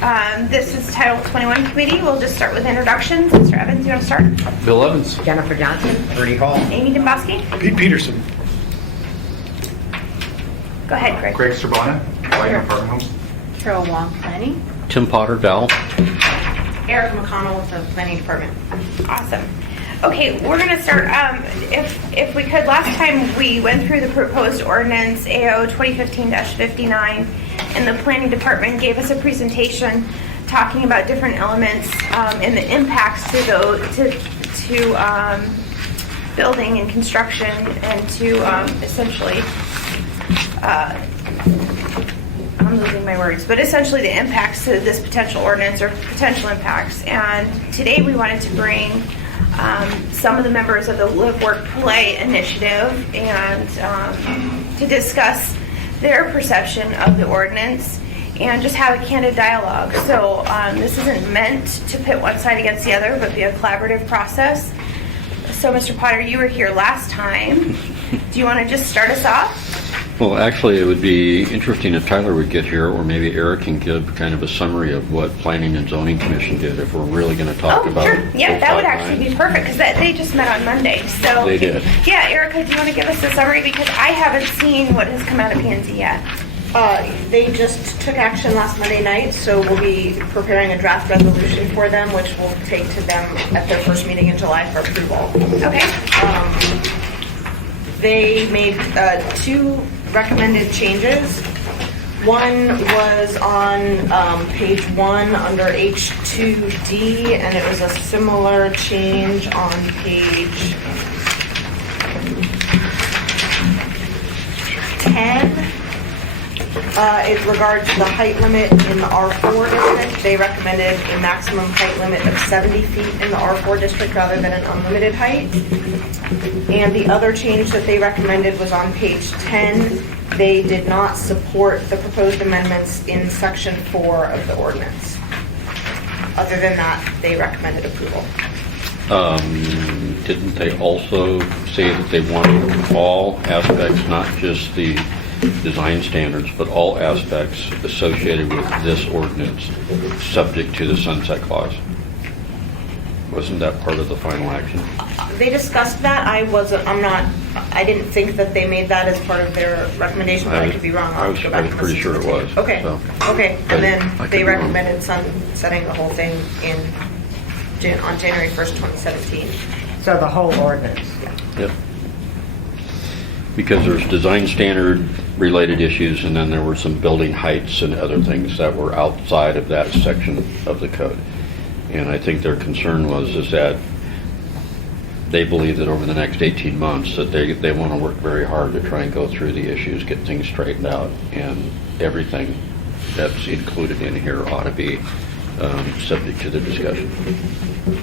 This is Title 21 Committee. We'll just start with introductions. Mr. Evans, you want to start? Bill Evans. Jennifer Johnson. Ernie Hall. Amy Domboski? Pete Peterson. Go ahead, Greg. Greg Strabana, White Apartment Homes. Carol Wong, Planning. Tim Potter, Dowell. Erica McConnell with the Planning Department. Awesome. Okay, we're going to start. If we could, last time we went through the proposed ordinance AO 2015-59, and the Planning Department gave us a presentation talking about different elements and the impacts to building and construction and to essentially. I'm losing my words, but essentially the impacts to this potential ordinance or potential impacts. And today we wanted to bring some of the members of the Live, Work, Play initiative and to discuss their perception of the ordinance and just have a candid dialogue. So this isn't meant to pit one side against the other, but be a collaborative process. So Mr. Potter, you were here last time. Do you want to just start us off? Well, actually, it would be interesting if Tyler would get here, or maybe Eric can give kind of a summary of what Planning and Zoning Commission did, if we're really going to talk about. Sure. Yeah, both that would sidelines. actually be perfect because they just met on Monday. So They did. Yeah, Erica, do you want to give us a summary because I haven't seen what has come out of P&Z yet. They just took action last Monday night, so we'll be preparing a draft resolution for them, which we'll take to them at their first meeting in July for approval. Okay. They made two recommended changes. One was on page 1 under H2D, and it was a similar change on page 10. It regards the height limit in the R4 district. They recommended a maximum height limit of 70 feet in the R4 district rather than an unlimited height. And the other change that they recommended was on page 10. They did not support the proposed amendments in section 4 of the ordinance. Other than that, they recommended approval. Didn't they also say that they wanted all aspects, not just the design standards, but all aspects associated with this ordinance subject to the sunset clause? Wasn't that part of the final action? They discussed that. I didn't think that they made that as part of their recommendation, but I could be wrong. I was pretty sure it was. Okay. So. Okay. But And I then could they be wrong. recommended setting the whole thing on January 1st, 2017. So the whole ordinance. Yep. Because there's design standard related issues, and then there were some building heights and other things that were outside of that section of the code. And I think their concern is that they believe that over the next 18 months that they want to work very hard to try and go through the issues, get things straightened out, and everything that's included in here ought to be subject to the discussion.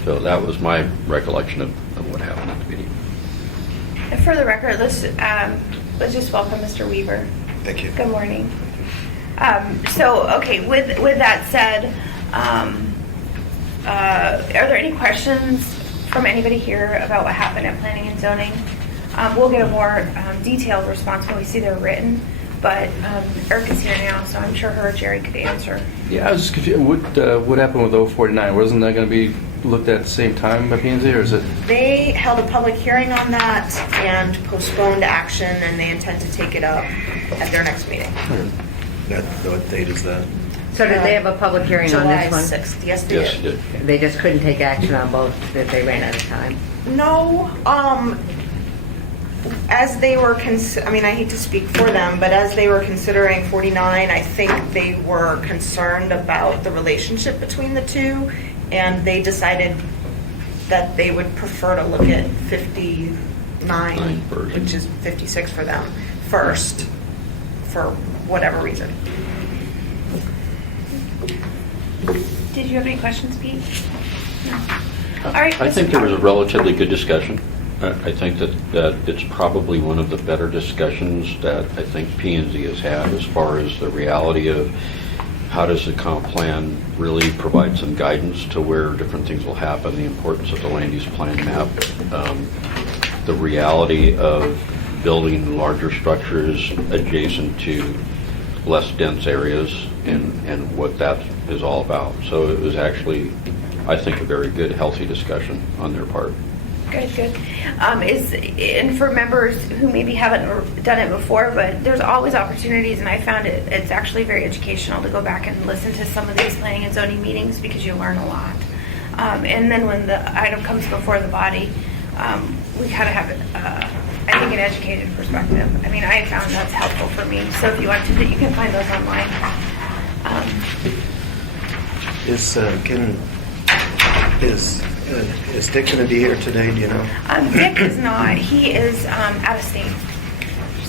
So that was my recollection of what happened at the meeting. And for the record, let's just welcome Mr. Weaver. Thank you. Good morning. Okay, with that said, are there any questions from anybody here about what happened at Planning and Zoning? We'll get a more detailed response when we see they're written, but Erica's here now, so I'm sure her or Jerry could answer. Yeah, I was just confused. What happened with 049? Wasn't that going to be looked at the same time by P&Z, or is it? They held a public hearing on that and postponed action, and they intend to take it up at their next meeting. What date is that? So did they have a public hearing on July this one? 6th. Yes, they Yes, did. it did. They just couldn't take action on both because they ran out of time. No, as they were, I hate to speak for them, but as they were considering 49, I think they were concerned about the relationship between the two, and they decided that they would prefer to look at 59, version. which is 56 for them, first, for whatever reason. Did you have any questions, Pete? No. All right. I Mr. think there was a Potter. relatively good discussion. I think that it's probably one of the better discussions that I think P&Z has had as far as the reality of how does the comp plan really provide some guidance to where different things will happen, the importance of the land use plan map, the reality of building larger structures adjacent to less dense areas and what that is all about. So it was actually, I think, a very good, healthy discussion on their part. Good, good. And for members who maybe haven't done it before, but there's always opportunities, and I found it's actually very educational to go back and listen to some of these planning and zoning meetings because you learn a lot. And then when the item comes before the body, we kind of have, I think, an educated perspective. I mean, I found that's helpful for me. So if you want to, you can find those online. Is Dick going to be here today, do you know? Dick is not. He is out of state.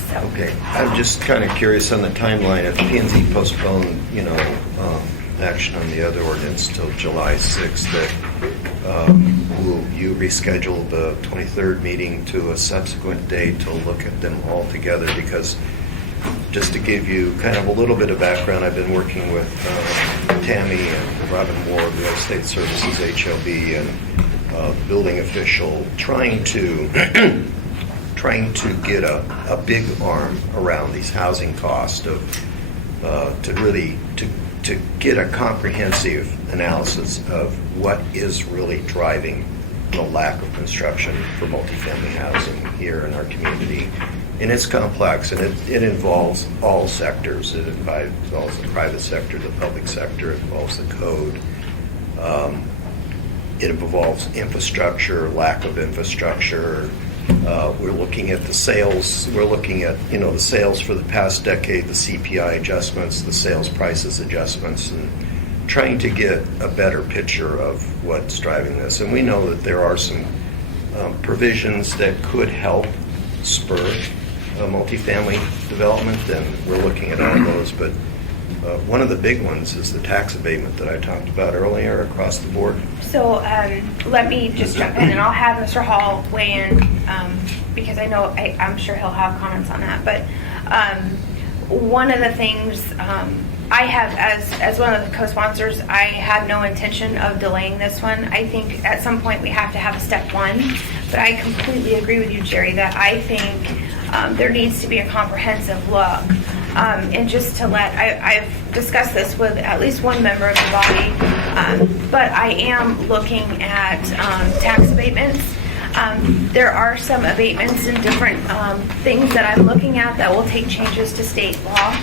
So. Okay, I'm just kind of curious on the timeline. If P&Z postponed, action on the other ordinance till July 6th, that will you reschedule the 23rd meeting to a subsequent date to look at them all together? Because just to give you kind of a little bit of background, I've been working with Tammy and Robin Moore, Real Estate Services, HLB, and building official, trying to get a big arm around these housing costs to get a comprehensive analysis of what is really driving the lack of construction for multifamily housing here in our community. And it's complex, and it involves all sectors. It involves the private sector, the public sector, it involves the code. It involves infrastructure, lack of infrastructure. We're looking at the sales. We're looking at, the sales for the past decade, the CPI adjustments, the sales prices adjustments, and trying to get a better picture of what's driving this. And we know that there are some provisions that could help spur multifamily development, and we're looking at all those. But one of the big ones is the tax abatement that I talked about earlier across the board. So let me just jump in, and I'll have Mr. Hall weigh in because I know I'm sure he'll have comments on that. But one of the things I have, as one of the co-sponsors, I have no intention of delaying this one. I think at some point we have to have a step one, but I completely agree with you, Jerry, that I think there needs to be a comprehensive look. And just to I've discussed this with at least one member of the body, but I am looking at tax abatements. There are some abatements and different things that I'm looking at that will take changes to state law.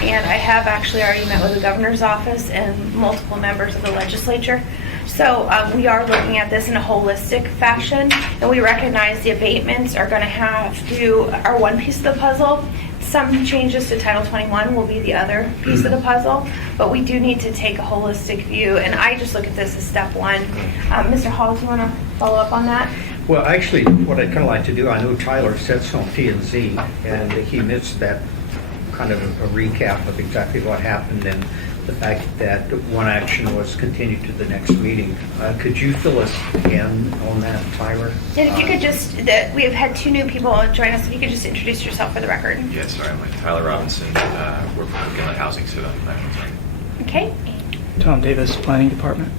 And I have actually already met with the governor's office and multiple members of the legislature. So we are looking at this in a holistic fashion, and we recognize the abatements are going to are one piece of the puzzle. Some changes to Title 21 will be the other piece of the puzzle, but we do need to take a holistic view, and I just look at this as step one. Mr. Hall, do you want to follow up on that? Well, actually, what I'd kind of like to do, I know Tyler sits on P&Z, and he missed that kind of a recap of exactly what happened and the fact that one action was continued to the next meeting. Could you fill us in on that, Tyler? And if you could just, we have had two new people join us, if you could just introduce yourself for the record. Yes, sorry, I'm Tyler Robinson. We're from Gillette Housing, sit on the planning zone. Okay. Tom Davis, Planning Department.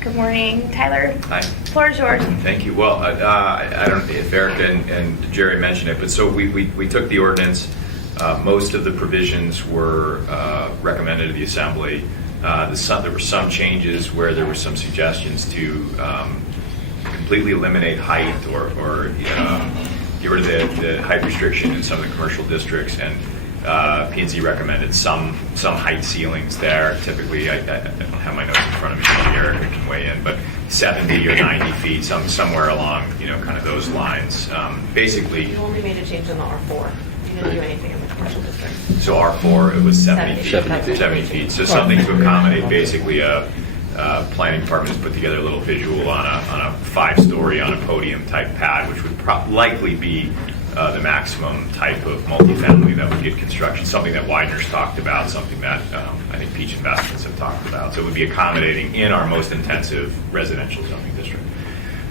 Good morning, Tyler. Hi. Floor is yours. Thank you. Well, I don't know if Eric and Jerry mentioned it, but so we took the ordinance. Most of the provisions were recommended to the Assembly. There were some changes where there were some suggestions to completely eliminate height or get rid of the height restriction in some of the commercial districts, and P&Z recommended some height ceilings there. Typically, I don't have my notes in front of me, maybe Eric can weigh in, but 70 or 90 feet, somewhere along, kind of those lines. Basically, You only made a change in the R4. You didn't do anything in the commercial district. so R4, it was 70 70 feet. So something to accommodate basically a planning department has put together a little visual on a 5-story on a podium type pad, which would likely be the maximum type of multifamily that would get construction, something that Widener's talked about, something that I think Peach Investments have talked about. So it would be accommodating in our most intensive residential zoning district.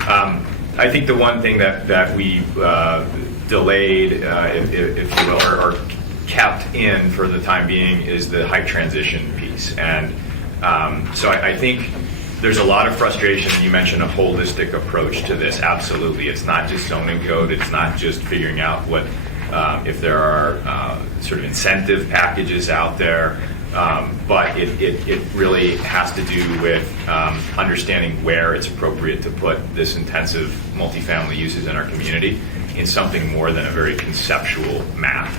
I think the one thing that we delayed, if you will, or kept in for the time being is the height transition piece. And so I think there's a lot of frustration. You mentioned a holistic approach to this. Absolutely. It's not just zoning code. It's not just figuring out what if there are sort of incentive packages out there. But it really has to do with understanding where it's appropriate to put this intensive multifamily uses in our community in something more than a very conceptual map.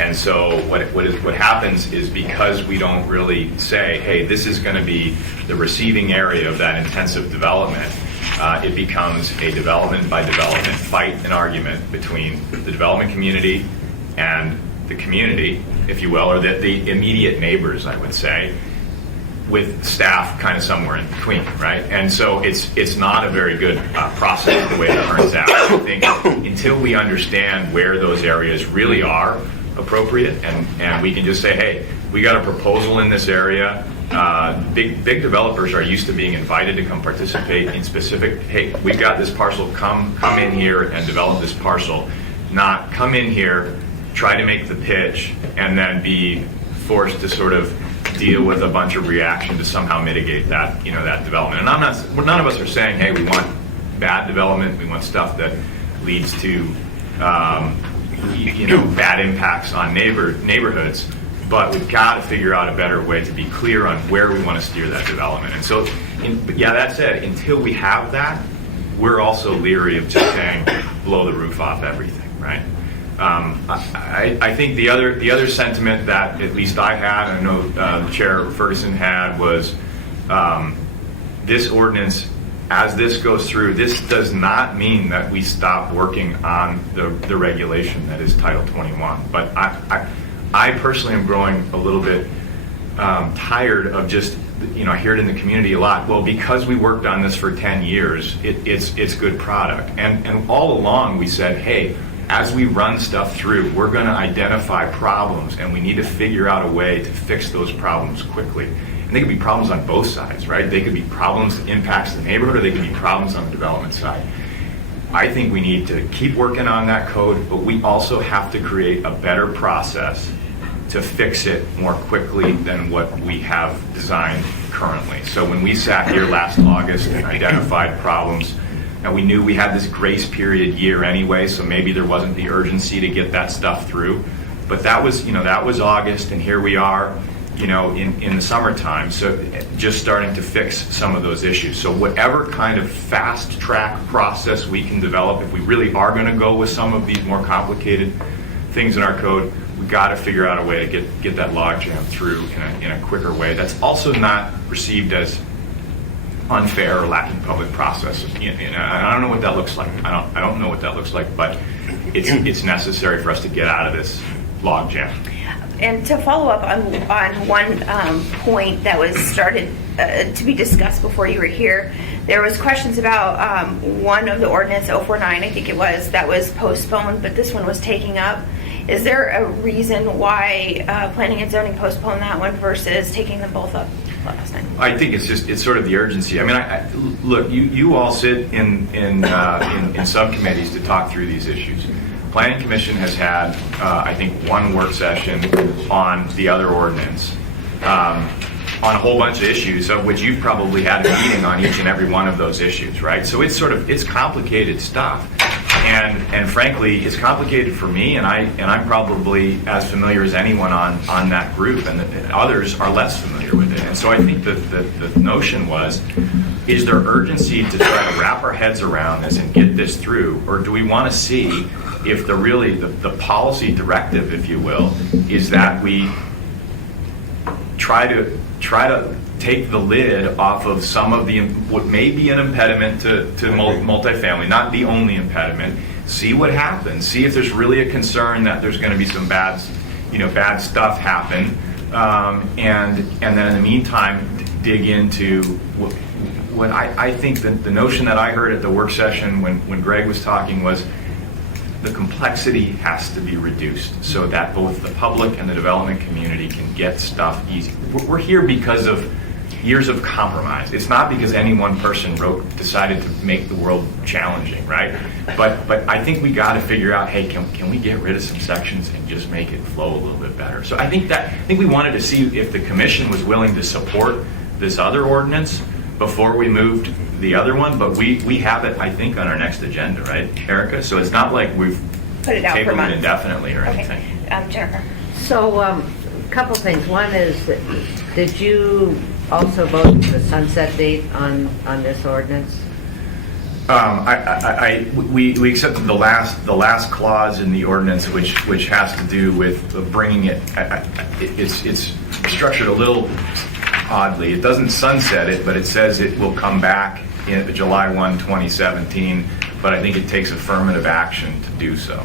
And so what happens is, because we don't really say, hey, this is going to be the receiving area of that intensive development, it becomes a development by development fight and argument between the development community and the community, if you will, or the immediate neighbors, I would say, with staff kind of somewhere in between, right? And so it's not a very good process the way it turns out. I think until we understand where those areas really are appropriate, and we can just say, hey, we got a proposal in this area. Big developers are used to being invited to come participate in specific, hey, we've got this parcel, come in here and develop this parcel. Not come in here, try to make the pitch, and then be forced to sort of deal with a bunch of reaction to somehow mitigate that, that development. And none of us are saying, hey, we want bad development, we want stuff that leads to bad impacts on neighborhoods, but we've got to figure out a better way to be clear on where we want to steer that development. And so, that said, until we have that, we're also leery of just saying blow the roof off everything, right? I think the other sentiment that at least I had, and I know the Chair Ferguson had, was this ordinance, as this goes through, this does not mean that we stop working on the regulation that is Title 21. But I personally am growing a little bit tired of just, I hear it in the community a lot. Well, because we worked on this for 10 years, it's good product. And all along we said, hey, as we run stuff through, we're going to identify problems, and we need to figure out a way to fix those problems quickly. And they could be problems on both sides, right? They could be problems that impacts the neighborhood, or they could be problems on the development side. I think we need to keep working on that code, but we also have to create a better process to fix it more quickly than what we have designed currently. So when we sat here last August and identified problems, and we knew we had this grace period year anyway, so maybe there wasn't the urgency to get that stuff through. But that was August, and here we are, in the summertime, so just starting to fix some of those issues. So whatever kind of fast track process we can develop, if we really are going to go with some of these more complicated things in our code, we got to figure out a way to get that logjam through in a quicker way. That's also not perceived as unfair or lacking public process. I don't know what that looks like. I don't know what that looks like, but it's necessary for us to get out of this logjam. And to follow up on one point that was started to be discussed before you were here, there was questions about one of the ordinance, 049, I think it was, that was postponed, but this one was taking up. Is there a reason why planning and zoning postponed that one versus taking them both up last time? I think it's sort of the urgency. I mean, look, you all sit in subcommittees to talk through these issues. Planning Commission has had, I think, one work session on the other ordinance, on a whole bunch of issues, of which you've probably had a meeting on each and every one of those issues, right? So it's complicated stuff, and frankly, it's complicated for me, and I'm probably as familiar as anyone on that group, and others are less familiar with it. And so I think the notion was, is there urgency to try to wrap our heads around this and get this through, or do we want to see if the policy directive, if you will, is that we try to take the lid off of some of what may be an impediment to multifamily, not the only impediment. See what happens. See if there's really a concern that there's going to be some bad stuff happen, and then in the meantime dig into what I think the notion that I heard at the work session when Greg was talking was, the complexity has to be reduced so that both the public and the development community can get stuff easy. We're here because of years of compromise. It's not because any one person decided to make the world challenging, right? But I think we got to figure out, hey, can we get rid of some sections and just make it flow a little bit better? So I think we wanted to see if the commission was willing to support this other ordinance before we moved the other one, but we have it, I think, on our next agenda, right, Erica? So it's not like we've put it out per table it month. indefinitely or Okay, anything. Jennifer. So, couple things. One is, that did you also vote the sunset date on this ordinance? We accepted the last clause in the ordinance, which has to do with bringing it. It's structured a little oddly. It doesn't sunset it, but it says it will come back in July 1, 2017. But I think it takes affirmative action to do so.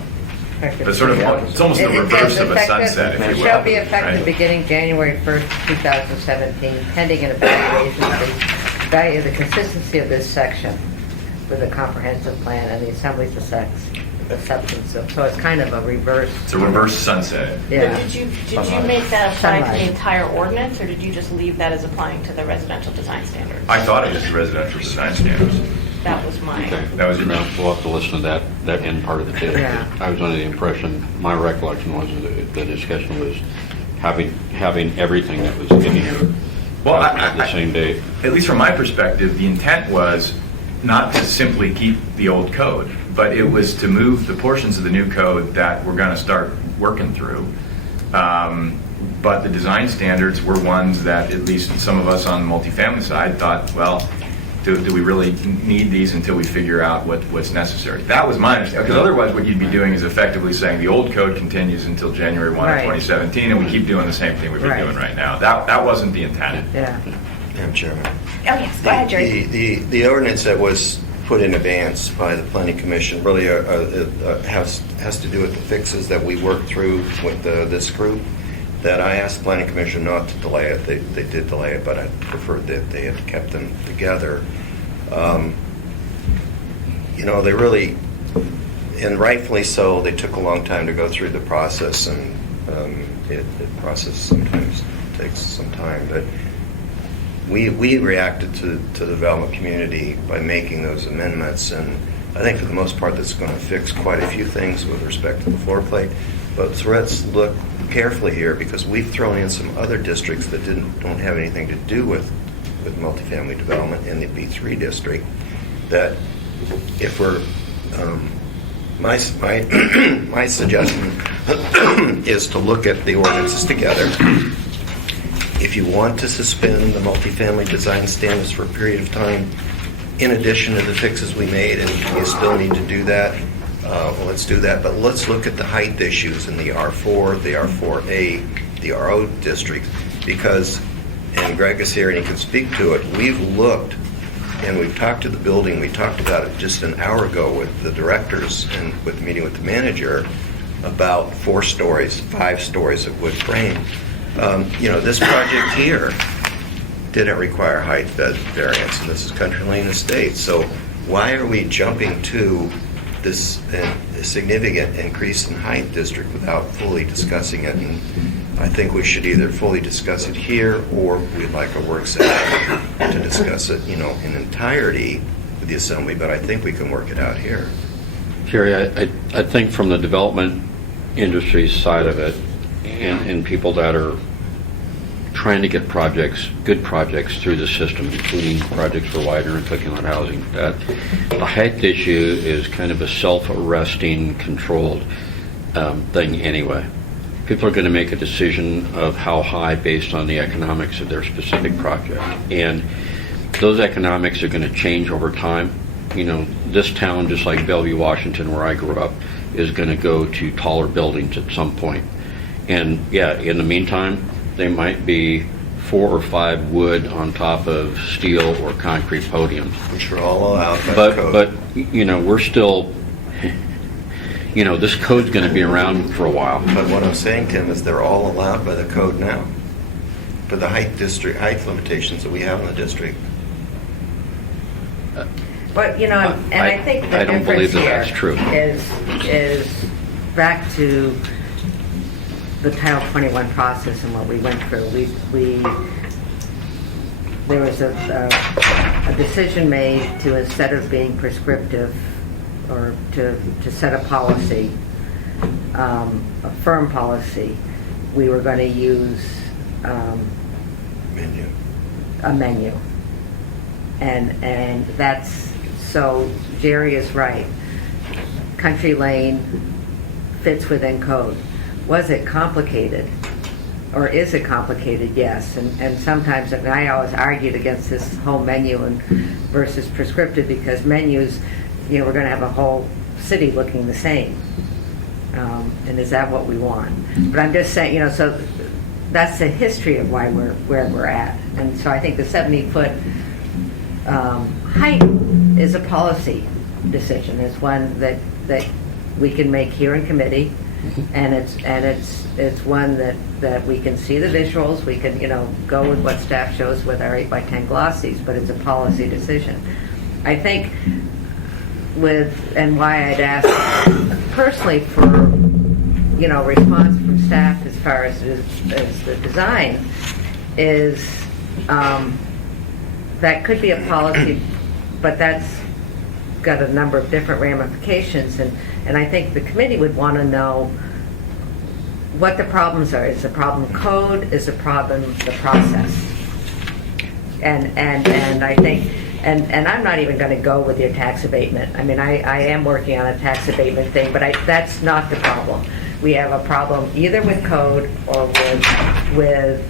But sort of, it's almost the reverse of a sunset, if you It will. shall be effective right? beginning January 1st, 2017, pending an evaluation of the value of the consistency of this section with the comprehensive plan and the assembly's acceptance of, so it's kind of a reverse. It's a reverse sunset. Yeah. Did you make that apply to Sunrise. the entire ordinance, or did you just leave that as applying to the residential design standards? I thought it was the residential design standards. That was my, That was your Now, we'll have to listen to that end part of the tape. Yeah. I was under the impression, my recollection was that the discussion was having everything that was in here Well, on the same day. At least from my perspective, the intent was not to simply keep the old code, but it was to move the portions of the new code that we're going to start working through. But the design standards were ones that at least some of us on the multifamily side thought, well, do we really need these until we figure out what's necessary? That was my understanding. Because otherwise what you'd be doing is effectively saying the old code continues until January 1 of Right. 2017, and we keep doing the same thing we've been Right. doing right now. That wasn't the intent. Yeah. Madam Chairman. Oh, yes, go ahead, Jerry. The ordinance that was put in advance by the Planning Commission really has to do with the fixes that we worked through with this group, that I asked the Planning Commission not to delay it. They did delay it, but I preferred that they had kept them together. They really, and rightfully so, they took a long time to go through the process, and the process sometimes takes some time, but we reacted to the development community by making those amendments, and I think for the most part that's going to fix quite a few things with respect to the floor plate. But let's look carefully here, because we've thrown in some other districts that don't have anything to do with multifamily development in the B3 district, that if we're my suggestion is to look at the ordinances together. If you want to suspend the multifamily design standards for a period of time, in addition to the fixes we made, and you still need to do that, well, let's do that. But let's look at the height issues in the R4, the R4A, the RO district, because, and Greg is here and he can speak to it, we've looked and we've talked to the building. We talked about it just an hour ago with the directors and with the meeting with the manager about 4 stories, 5 stories of wood frame. This project here didn't require height variance, and this is Country Lane Estates. So why are we jumping to this significant increase in height district without fully discussing it? And I think we should either fully discuss it here, or we'd like a work session to discuss it, in entirety with the assembly. But I think we can work it out here. Jerry, I think from the development industry side of it, and people that are trying to get good projects through the system, including projects for wider and cooking lot housing, that the height issue is kind of a self-arresting, controlled thing anyway. People are going to make a decision of how high based on the economics of their specific project. And those economics are going to change over time. This town, just like Bellevue, Washington, where I grew up, is going to go to taller buildings at some point. And yeah, in the meantime, they might be 4 or 5 wood on top of steel or concrete podiums. Which are all allowed by the code. But we're still, this code's going to be around for a while. But what I'm saying, Tim, is they're all allowed by the code now for the height limitations that we have in the district. But, and I think the I don't difference believe that here that's true. is back to the Title 21 process and what we went through. There was a decision made to, instead of being prescriptive or to set a policy, a firm policy, we were going to use Menu. a menu. And that's, so Jerry is right. Country Lane fits within code. Was it complicated? Or is it complicated? Yes. And sometimes, and I always argued against this whole menu versus prescriptive, because menus, we're going to have a whole city looking the same. And is that what we want? But I'm just saying, so that's the history of why we're where we're at. And so I think the 70-foot height is a policy decision. It's one that we can make here in committee, and it's one that we can see the visuals. We can go with what staff shows with our 8x10 glossies, but it's a policy decision. I think and why I'd ask personally for response from staff as far as the design is that could be a policy, but that's got a number of different ramifications, and I think the committee would want to know what the problems are. Is the problem code? Is the problem the process? And I think, and I'm not even going to go with your tax abatement. I mean, I am working on a tax abatement thing, but that's not the problem. We have a problem either with code or with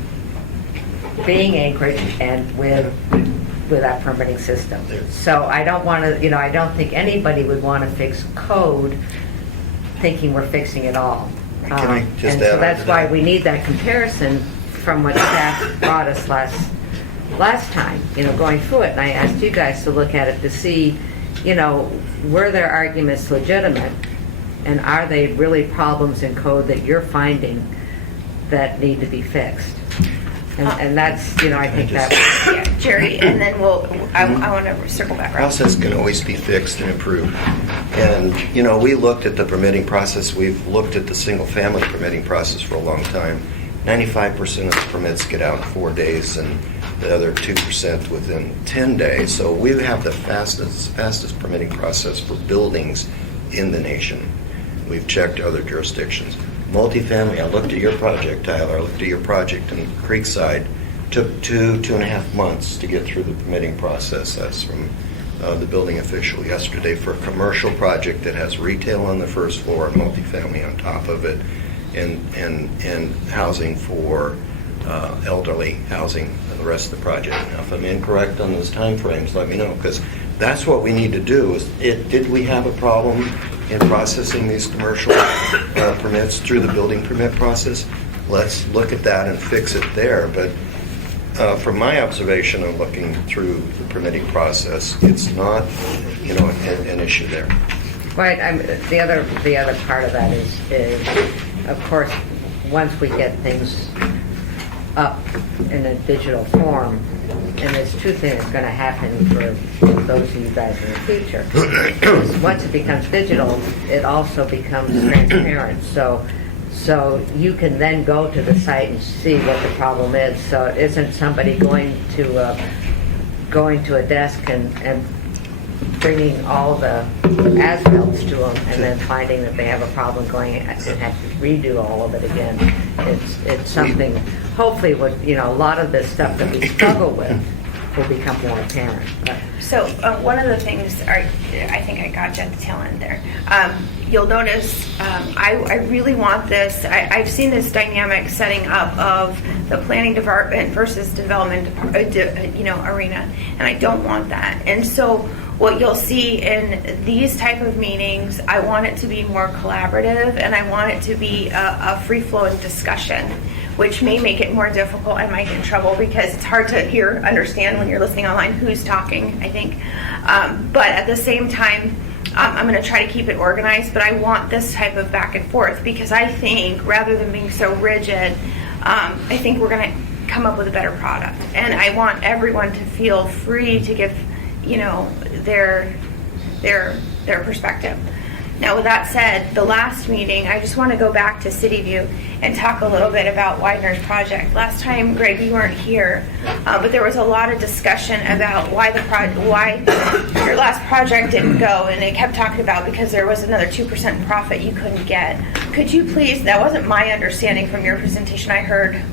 being Anchorage and with our permitting system. So I don't want to, I don't think anybody would want to fix code thinking we're fixing it all. Can I just and add so on that's to why that? we need that comparison from what staff brought us last time, going through it. And I asked you guys to look at it to see, were their arguments legitimate, and are they really problems in code that you're finding that need to be fixed? And that's, I think that. Yeah, Jerry, and then I want to circle back around. Process can always be fixed and improved. And, we looked at the permitting process. We've looked at the single-family permitting process for a long time. 95% of the permits get out in 4 days, and the other 2% within 10 days. So we have the fastest permitting process for buildings in the nation. We've checked other jurisdictions. Multifamily, I looked at your project, Tyler. I looked at your project in Creekside. Took 2.5 months to get through the permitting process. That's from the building official yesterday for a commercial project that has retail on the first floor and multifamily on top of it, and housing for elderly housing and the rest of the project. Now, if I'm incorrect on those timeframes, let me know, because that's what we need to do. Did we have a problem in processing these commercial permits through the building permit process? Let's look at that and fix it there. But from my observation of looking through the permitting process, it's not, an issue there. Right. The other part of that is, of course, once we get things up in a digital form, and there's two things going to happen for those of you guys in the future. Once it becomes digital, it also becomes transparent. So you can then go to the site and see what the problem is. So it isn't somebody going to a desk and bringing all the as-bills to them and then finding that they have a problem going and have to redo all of it again. It's something, hopefully, a lot of this stuff that we struggle with will become more apparent. So one of the things, I think I got you at the tail end there. You'll notice I really want this. I've seen this dynamic setting up of the planning department versus development arena, and I don't want that. And so what you'll see in these type of meetings, I want it to be more collaborative, and I want it to be a free-flowing discussion, which may make it more difficult. I might get in trouble because it's hard to understand when you're listening online who's talking, I think. But at the same time, I'm going to try to keep it organized, but I want this type of back and forth because I think rather than being so rigid, I think we're going to come up with a better product. And I want everyone to feel free to give, their perspective. Now, with that said, the last meeting, I just want to go back to City View and talk a little bit about Widener's project. Last time, Greg, you weren't here, but there was a lot of discussion about why your last project didn't go, and they kept talking about because there was another 2% profit you couldn't get. Could you please, that wasn't my understanding from your presentation, I heard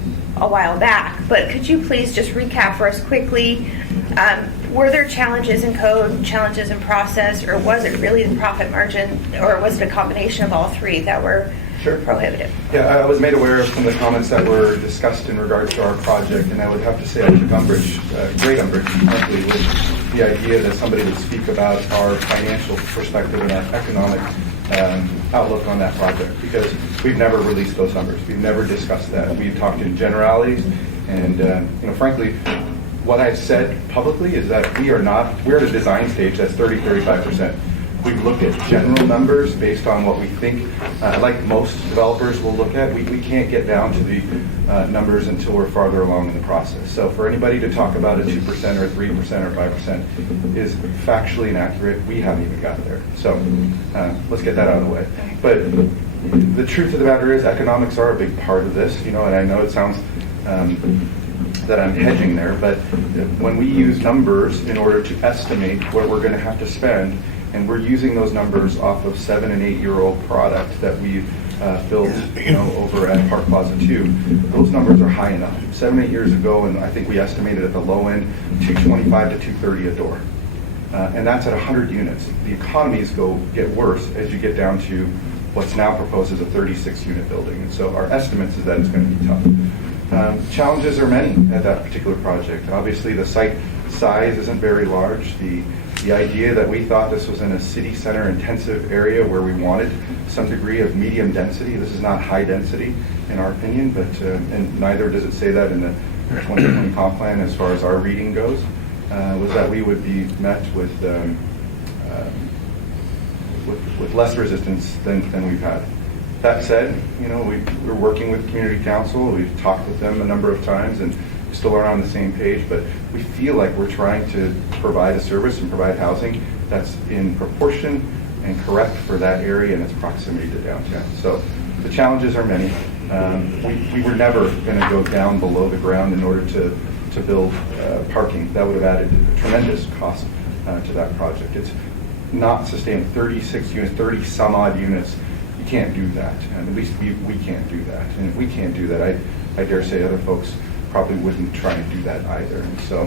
a while back, but could you please just recap for us quickly? Were there challenges in code, challenges in process, or was it really the profit margin, or was it a combination of all three that were prohibitive? Yeah, I was made aware of some of the comments that were discussed in regards to our project, and I would have to say I took umbrage, great umbrage, frankly, with the idea that somebody would speak about our financial perspective and our economic outlook on that project, because we've never released those numbers. We've never discussed that. We've talked in generalities, and frankly, what I've said publicly is that we're at a design stage that's 30-35%. We've looked at general numbers based on what we think, like most developers will look at. We can't get down to the numbers until we're farther along in the process. So for anybody to talk about a 2% or 3% or 5% is factually inaccurate. We haven't even got there. So let's get that out of the way. But the truth of the matter is economics are a big part of this, and I know it sounds that I'm hedging there, but when we use numbers in order to estimate what we're going to have to spend, and we're using those numbers off of 7- and 8-year-old product that we've built over at Park Plaza 2, those numbers are high enough. 7, 8 years ago, and I think we estimated at the low end, $225 to $230 a door. And that's at 100 units. The economies get worse as you get down to what's now proposed as a 36-unit building. And so our estimates is that it's going to be tough. Challenges are many at that particular project. Obviously, the site size isn't very large. The idea that we thought this was in a city center intensive area where we wanted some degree of medium density. This is not high density in our opinion, but and neither does it say that in the 2020 comp plan as far as our reading goes, was that we would be met with less resistance than we've had. That said, we're working with community council. We've talked with them a number of times, and we still are on the same page. But we feel like we're trying to provide a service and provide housing that's in proportion and correct for that area and its proximity to downtown. So the challenges are many. We were never going to go down below the ground in order to build parking. That would have added a tremendous cost to that project. It's not sustainable. 36 units, 30 some odd units. You can't do that, and at least we can't do that. And if we can't do that, I dare say other folks probably wouldn't try and do that either. And so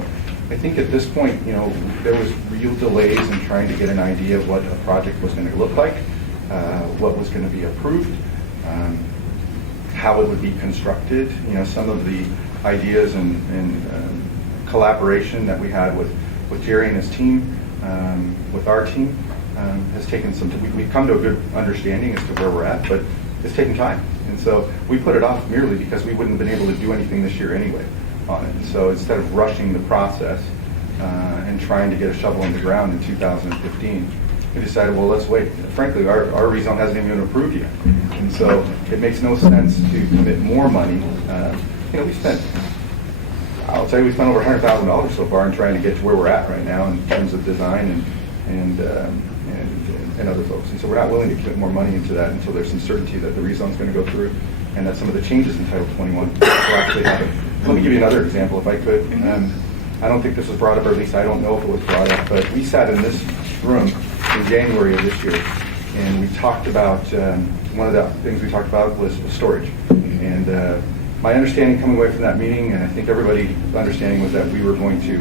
I think at this point, there was real delays in trying to get an idea of what a project was going to look like, what was going to be approved, how it would be constructed. Some of the ideas and collaboration that we had with Jerry and his team, with our team, has taken some. We've come to a good understanding as to where we're at, but it's taken time. And so we put it off merely because we wouldn't have been able to do anything this year anyway on it. So instead of rushing the process and trying to get a shovel in the ground in 2015, we decided, well, let's wait. Frankly, our rezone hasn't even been approved yet. And so it makes no sense to commit more money. We spent over $100,000 so far in trying to get to where we're at right now in terms of design and other folks. And so we're not willing to commit more money into that until there's some certainty that the rezone is going to go through and that some of the changes in Title 21 will actually happen. Let me give you another example, if I could. I don't think this was brought up, or at least I don't know if it was brought up, but we sat in this room in January of this year, and we talked about, one of the things we talked about was storage. And my understanding coming away from that meeting, and I think everybody's understanding, was that we were going to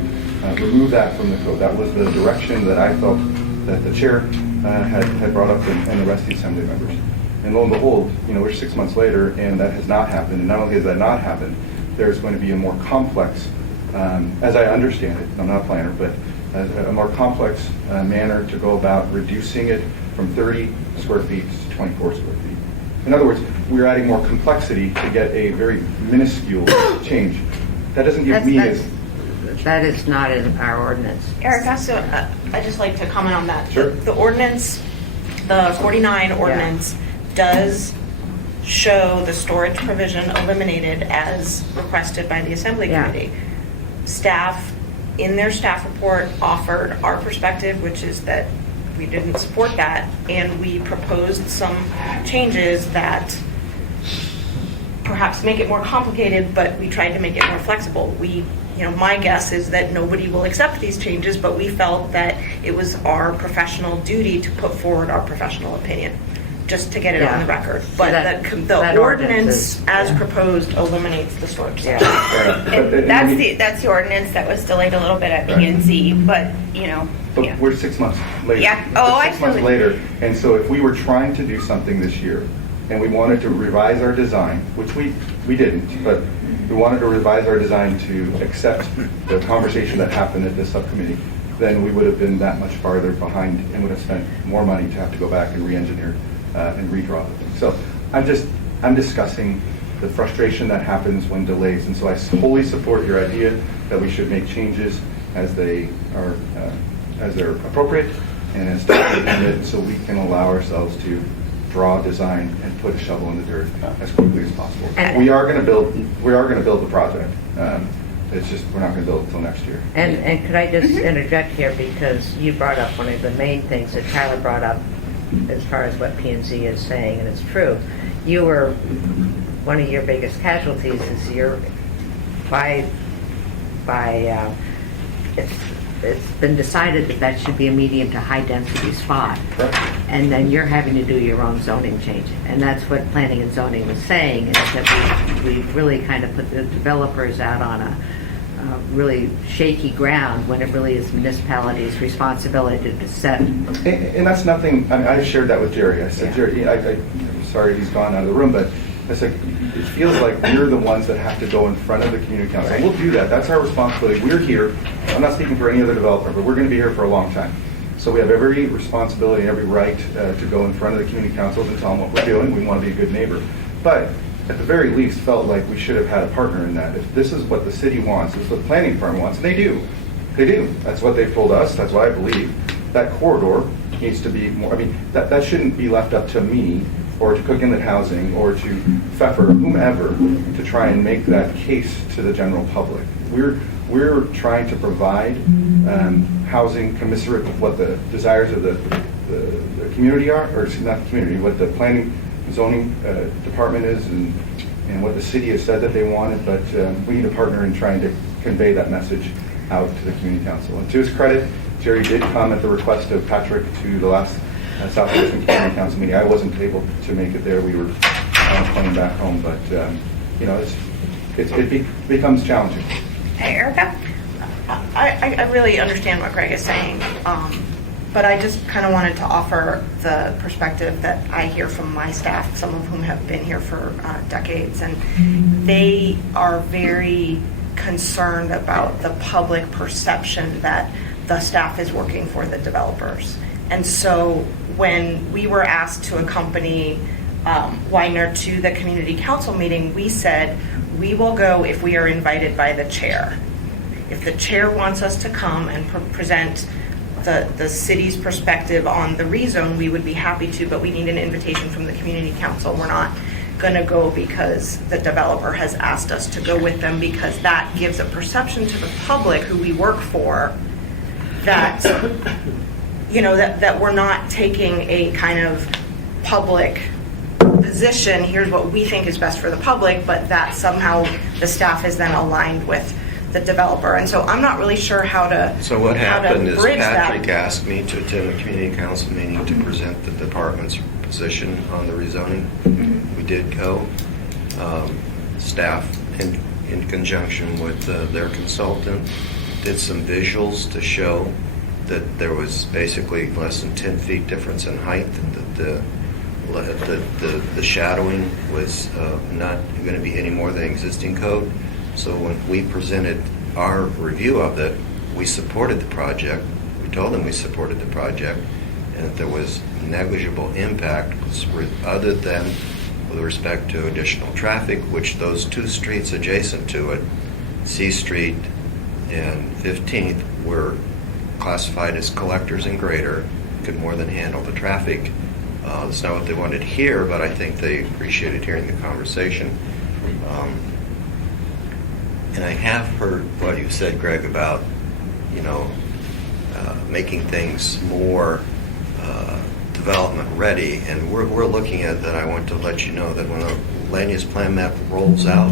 remove that from the code. That was the direction that I felt that the chair had brought up and the rest of the assembly members. And lo and behold, we're 6 months later, and that has not happened. And not only has that not happened, there's going to be a more complex, as I understand it, I'm not a planner, but a more complex manner to go about reducing it from 30 square feet to 24 square feet. In other words, we're adding more complexity to get a very minuscule change. That doesn't give me as... That is not in our ordinance. Erica, so I'd just like to comment on that. Sure. The ordinance, the 49 ordinance, does show the storage provision eliminated as requested by the Assembly Committee. Staff, in their staff report, offered our perspective, which is that we didn't support that, and we proposed some changes that perhaps make it more complicated, but we tried to make it more flexible. My guess is that nobody will accept these changes, but we felt that it was our professional duty to put forward our professional opinion. just to get it on the Yeah. record. So But that- the that ordinance ordinance is- as yeah. proposed eliminates the storage Yeah. section. Fair enough. But- And and that's the ordinance that was delayed a little bit at Right. P&Z, but, you know, But yeah. we're 6 months later. Yeah. Oh, We're I 6 months feel it. later, and so if we were trying to do something this year, and we wanted to revise our design, which we didn't, but we wanted to revise our design to accept the conversation that happened at the subcommittee, then we would have been that much farther behind and would have spent more money to have to go back and re-engineer and redraw the thing. So I'm discussing the frustration that happens when delays, and so I wholly support your idea that we should make changes as they are, as they're appropriate and as documented, so we can allow ourselves to draw a design and put a shovel in the dirt as quickly as possible. And- We are going to build the project. It's just, we're not going to build it until next year. And could I just interject here, because you brought up one of the main things that Tyler brought up as far as what P&Z is saying, and it's true. You were, one of your biggest casualties is it's been decided that that should be a medium to high density spot. Correct. And then you're having to do your own zoning change. And that's what planning and zoning was saying, is that we really kind of put the developers out on a really shaky ground when it really is municipalities' responsibility to set. And that's nothing, I mean, I shared that with Jerry. I said, Yeah. Jerry, I'm sorry he's gone out of the room, but I said, it feels like we're the ones that have to go in front of the community council. And we'll do that. That's our responsibility. We're here. I'm not speaking for any other developer, but we're going to be here for a long time. So we have every responsibility, every right to go in front of the community councils and tell them what we're doing. We want to be a good neighbor. But at the very least, felt like we should have had a partner in that. If this is what the city wants, this is what the planning firm wants, and they do. They do. That's what they've told us. That's what I believe. That corridor needs to be more, I mean, that shouldn't be left up to me or to Cook Inlet Housing or to Pfeffer, whomever, to try and make that case to the general public. We're trying to provide housing commensurate with what the desires of the community are, or not the community, what the planning zoning department is and what the city has said that they wanted, but we need a partner in trying to convey that message out to the community council. And to his credit, Jerry did come at the request of Patrick to the last Southwestern Community Council meeting. I wasn't able to make it there. We were on a plane back home, but you know, it becomes challenging. Hey, Erica? I really understand what Greg is saying, but I just kind of wanted to offer the perspective that I hear from my staff, some of whom have been here for decades, and they are very concerned about the public perception that the staff is working for the developers. And so when we were asked to accompany Widener to the community council meeting, we said, we will go if we are invited by the chair. If the chair wants us to come and present the city's perspective on the rezone, we would be happy to, but we need an invitation from the community council. We're not going to go because the developer has asked us to go with them, because that gives a perception to the public who we work for that, you know, that we're not taking a kind of public position, here's what we think is best for the public, but that somehow the staff is then aligned with the developer. And so I'm not really sure how to So what happened is bridge Patrick that. asked me to attend the community council meeting to present the department's position on the rezoning. We did go. Staff, in conjunction with their consultant, did some visuals to show that there was basically less than 10 feet difference in height, and that the shadowing was not going to be any more than existing code. So when we presented our review of it, we supported the project. We told them we supported the project, and that there was negligible impact other than with respect to additional traffic, which those two streets adjacent to it, C Street and 15th, were classified as collectors and grader, could more than handle the traffic. That's not what they wanted here, but I think they appreciated hearing the conversation. And I have heard what you said, Greg, about, you know, making things more development ready. And we're looking at that. I want to let you know that when the land use plan map rolls out,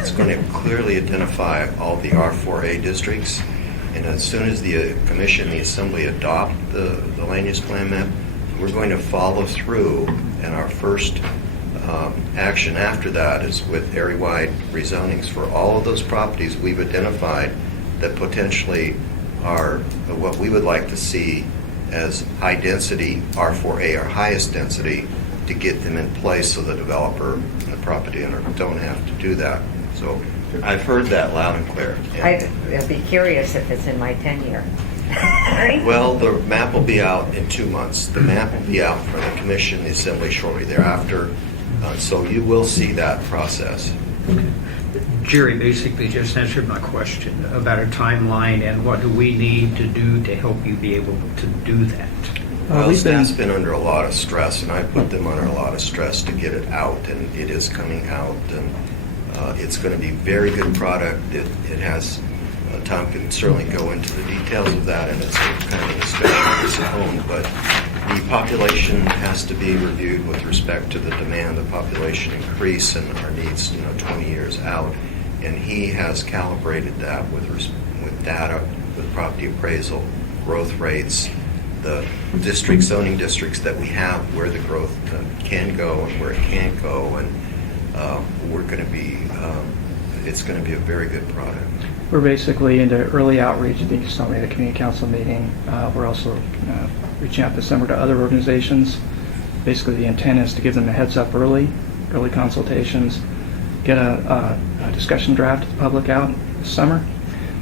it's going to clearly identify all the R4A districts. And as soon as the commission, the assembly adopt the land use plan map, we're going to follow through And our first action after that is with area-wide rezonings for all of those properties we've identified that potentially are what we would like to see as high density, R4A, or highest density, to get them in place so the developer and the property owner don't have to do that. So I've heard that loud and clear. I'd be curious if it's in my tenure. Ernie? Well, the map will be out in 2 months. The map will be out for the commission, the assembly shortly thereafter. So you will see that process. Jerry basically just answered my question about a timeline and what do we need to do to help you be able to do that? Well, we've been- staff's been under a lot of stress, and I put them under a lot of stress to get it out, and it is coming out, and it's going to be very good product. It has, Tom can certainly go into the details of that, and it's kind of a discussion of its own, but the population has to be reviewed with respect to the demand of population increase and our needs, 20 years out, and he has calibrated that with data, with property appraisal, growth rates, the zoning districts that we have, where the growth can go and where it can't go, and it's going to be a very good product. We're basically into early outreach. I think you saw me at the community council meeting. We're also reaching out this summer to other organizations. Basically, the intent is to give them a heads up early consultations, get a discussion draft to the public out this summer,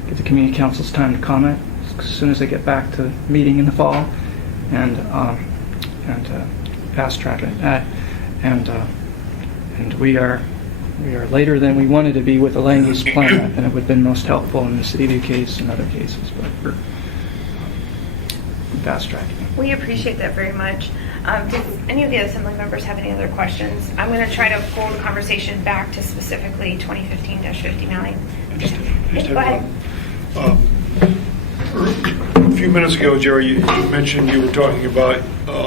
give the community councils time to comment as soon as they get back to meeting in the fall, and fast track it. And we are later than we wanted to be with the land use plan, and it would have been most helpful in the City case and other cases, but we're fast tracking. We appreciate that very much. Does any of the assembly members have any other questions? I'm going to try to pull the conversation back to specifically 2015-59. Go ahead. A few minutes ago, Jerry, you mentioned you were talking about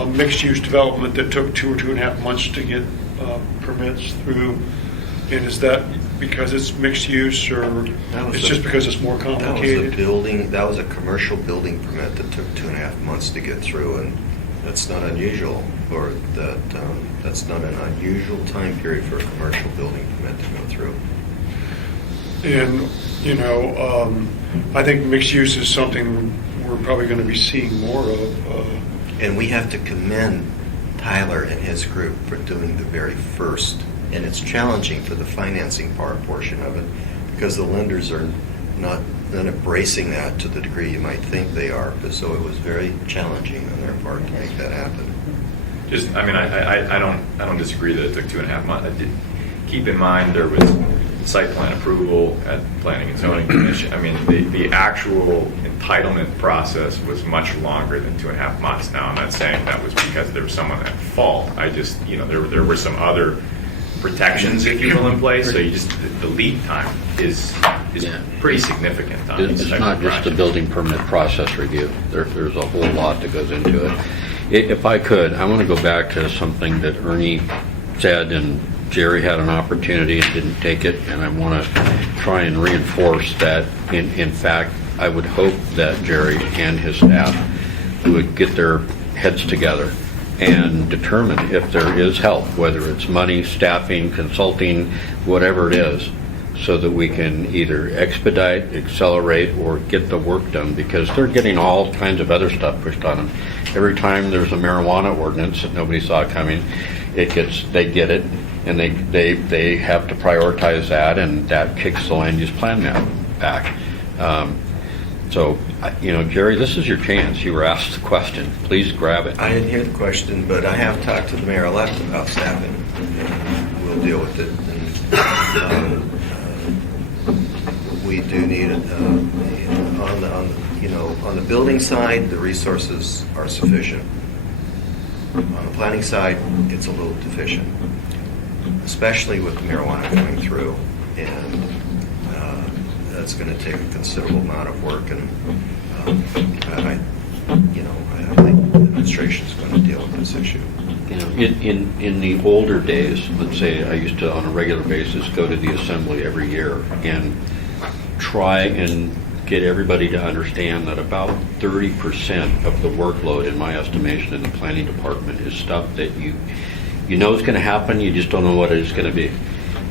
mixed-use development that took 2 or 2.5 months to get permits through. And is that because it's mixed use, or it's just because it's more complicated? That was a commercial building permit that took 2.5 months to get through, and that's not unusual for that. That's not an unusual time period for a commercial building permit to go through. And, I think mixed use is something we're probably going to be seeing more of. And we have to commend Tyler and his group for doing the very first. And it's challenging for the financing portion of it, because the lenders are not embracing that to the degree you might think they are. So it was very challenging on their part to make that happen. I don't disagree that it took 2.5 months. Keep in mind there was site plan approval at Planning and Zoning Commission. The actual entitlement process was much longer than 2.5 months. Now, I'm not saying that was because there was someone at fault. I just, there were some other protections, if you will, in place. So the lead time is pretty significant on It's these type not of just the projects. building permit process review. There's a whole lot that goes into it. If I could, I want to go back to something that Ernie said, and Jerry had an opportunity and didn't take it, and I want to try and reinforce that. In fact, I would hope that Jerry and his staff would get their heads together and determine if there is help, whether it's money, staffing, consulting, whatever it is, so that we can either expedite, accelerate, or get the work done, because they're getting all kinds of other stuff pushed on them. Every time there's a marijuana ordinance that nobody saw coming, they get it, and they have to prioritize that, and that kicks the land use plan now back. So, Jerry, this is your chance. You were asked the question. Please grab it. I didn't hear the question, but I have talked to the mayor-elect about staffing, and we'll deal with it. And, we do need it on the building side. The resources are sufficient. On the planning side, it's a little deficient, especially with the marijuana coming through, and that's going to take a considerable amount of work. And I think the administration's going to deal with this issue. In the older days, let's say I used to, on a regular basis, go to the assembly every year and try and get everybody to understand that about 30% of the workload, in my estimation, in the planning department is stuff that you You know it's going to happen, you just don't know what it's going to be.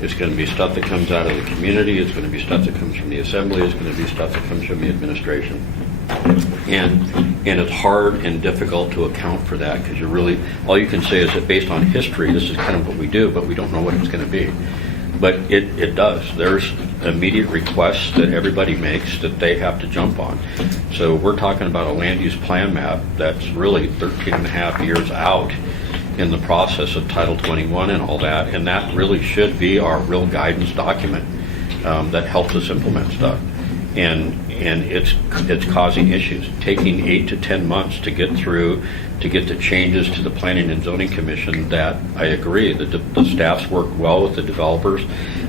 It's going to be stuff that comes out of the community, it's going to be stuff that comes from the assembly, it's going to be stuff that comes from the administration. And it's hard and difficult to account for that, because all you can say is that based on history, this is kind of what we do, but we don't know what it's going to be. But it does. There's immediate requests that everybody makes that they have to jump on. So we're talking about a land use plan map that's really 13 and a half years out in the process of Title 21 and all that, and that really should be our real guidance document that helps us implement stuff. And it's causing issues. Taking 8 to 10 months to get the changes to the Planning and Zoning Commission, that I agree that the staffs work well with the developers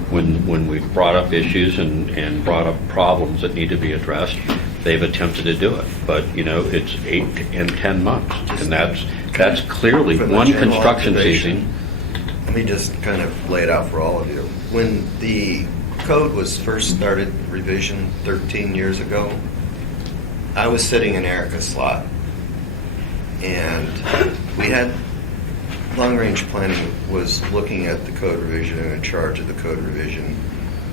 when we've brought up issues and brought up problems that need to be addressed. They've attempted to do it, but it's 8 and 10 months, and that's clearly From a one general construction observation, season. Let me just kind of lay it out for all of you. When the code was first started revision 13 years ago, I was sitting in Erica's slot, and we had long-range planning was looking at the code revision and in charge of the code revision.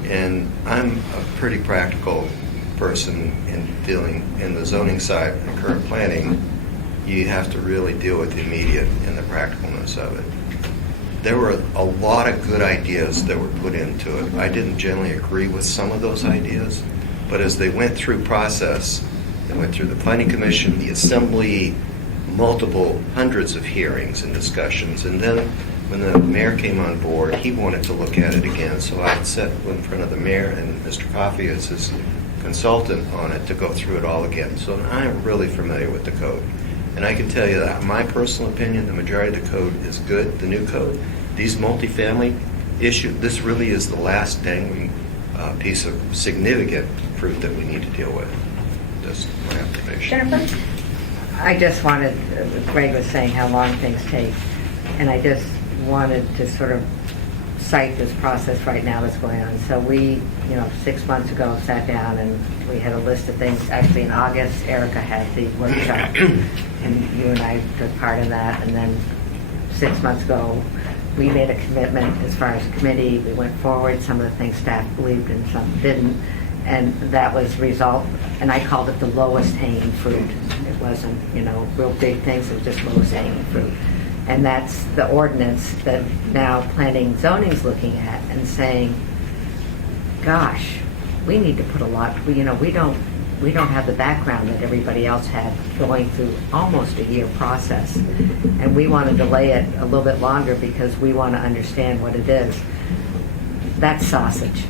And I'm a pretty practical person in dealing in the zoning side and current planning. You have to really deal with the immediate and the practicalness of it. There were a lot of good ideas that were put into it. I didn't generally agree with some of those ideas, but as they went through process, they went through the Planning Commission, the Assembly, multiple hundreds of hearings and discussions, and then when the mayor came on board, he wanted to look at it again, so I sat in front of the mayor and Mr. Coffey as his consultant on it to go through it all again. So I'm really familiar with the code. And I can tell you that my personal opinion, the majority of the code is good, the new code. These multifamily issue, this really is the last dangling piece of significant fruit that we need to deal with. That's my observation. Jennifer? I just wanted, Greg was saying how long things take, and I just wanted to sort of cite this process right now that's going on. So we, 6 months ago, sat down and we had a list of things. Actually, in August, Erica had the workshop, and you and I took part in that. And then 6 months ago, we made a commitment as far as committee. We went forward. Some of the things staff believed and some didn't. And that was result, and I called it the lowest hanging fruit. It wasn't, real big things, it was just lowest hanging fruit. And that's the ordinance that now planning and zoning's looking at and saying, gosh, we need to put a lot, we don't have the background that everybody else had going through almost a year process. And we want to delay it a little bit longer because we want to understand what it is. That's sausage.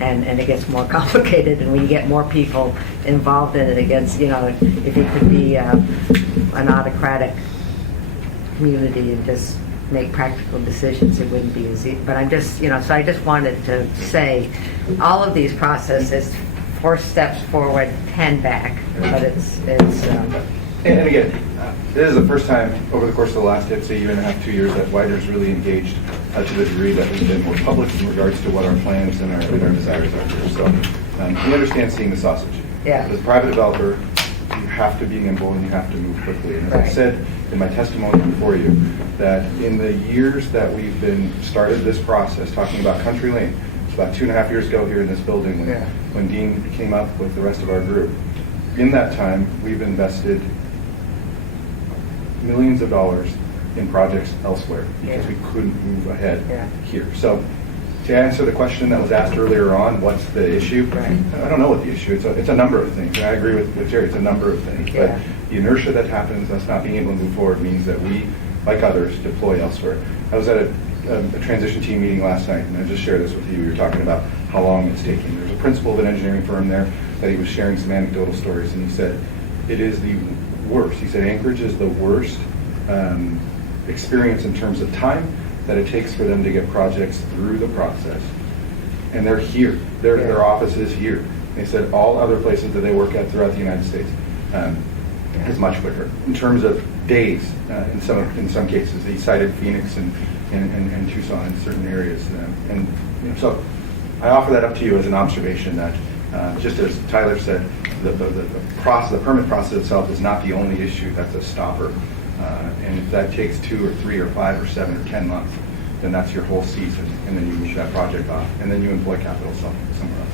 And it gets more complicated, and when you get more people involved in it, it gets, if it could be an autocratic community and just make practical decisions, it wouldn't be easy. But I'm just, so I just wanted to say, all of these processes, 4 steps forward, 10 back, but it's And again, this is the first time over the course of the last, I'd say, year and a half, 2 years, that WIDER's really engaged to the degree that we've been more public in regards to what our plans and our desires are here. So we understand seeing the sausage. Yeah. As a private developer, you have to be nimble and you have to move quickly. And as I Right. said in my testimony before you, that in the years that we've been started this process, talking about Country Lane, it's about 2.5 years ago here in this building when Dean came up with the rest of our group. In that time, we've invested millions of dollars in projects elsewhere because we couldn't move ahead here. So to answer the question that was asked earlier on, what's the issue? Right. I don't know what the issue is. It's a number of things. And I agree with Jerry, it's a number of things. Yeah. But the inertia that happens, us not being able to move forward, means that we, like others, deploy elsewhere. I was at a transition team meeting last night, and I just shared this with you. We were talking about how long it's taking. There's a principal of an engineering firm there that he was sharing some anecdotal stories, and he said, it is the worst. He said Anchorage is the worst experience in terms of time that it takes for them to get projects through the process. And they're here. Their office is here. They said all other places that they work at throughout the United States is much quicker. In terms of days, in some cases. He cited Phoenix and Tucson in certain areas. So I offer that up to you as an observation that, just as Tyler said, the permit process itself is not the only issue that's a stopper And if that takes 2 or 3 or 5 or 7 or 10 months, then that's your whole season, and then you push that project off, and then you employ capital somewhere else.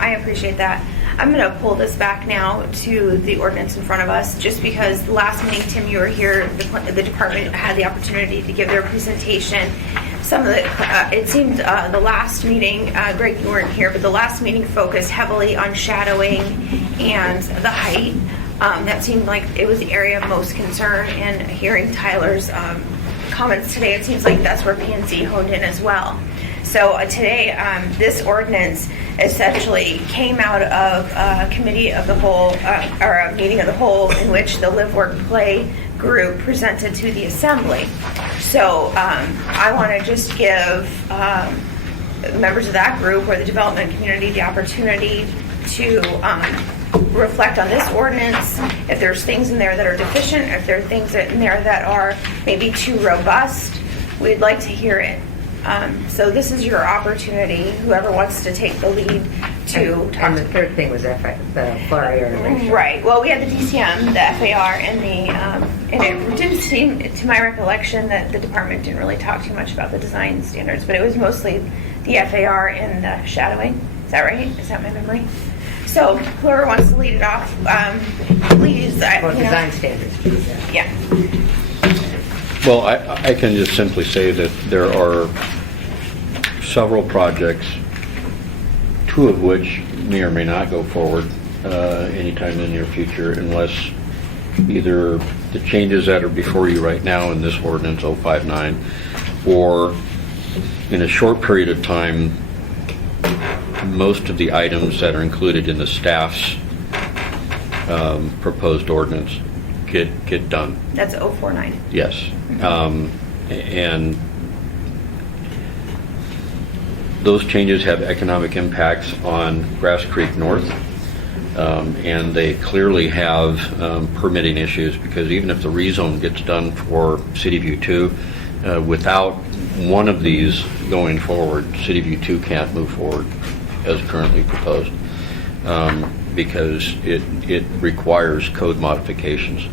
I appreciate that. I'm going to pull this back now to the ordinance in front of us, just because the last meeting, Tim, you were here, the department had the opportunity to give their presentation. Some of the, it seemed the last meeting, Greg, you weren't here, but the last meeting focused heavily on shadowing and the height. That seemed like it was the area of most concern, and hearing Tyler's comments today, it seems like that's where P&Z honed in as well. So today, this ordinance essentially came out of a committee of the whole, or a meeting of the whole, in which the Live, Work, Play group presented to the assembly. So I want to just give members of that group or the development community the opportunity to reflect on this ordinance. If there's things in there that are deficient, if there are things in there that are maybe too robust, we'd like to hear it. So this is your opportunity, whoever wants to take the lead, to talk. And the third thing was the FAR area. Right. Well, we had the DCM, the FAR, and and it didn't seem, to my recollection, that the department didn't really talk too much about the design standards, but it was mostly the FAR and the shadowing. Is that right? Is that my memory? So whoever wants to lead it off, please. Design standards. Yeah. Well, I can just simply say that there are several projects, 2 of which may or may not go forward anytime in the near future, unless either the changes that are before you right now in this ordinance 059, or in a short period of time, most of the items that are included in the staff's proposed ordinance get done. That's 049. Yes. And those changes have economic impacts on Grass Creek North, and they clearly have permitting issues, because even if the rezone gets done for City View 2, without one of these going forward, City View 2 can't move forward as currently proposed, because it requires code modifications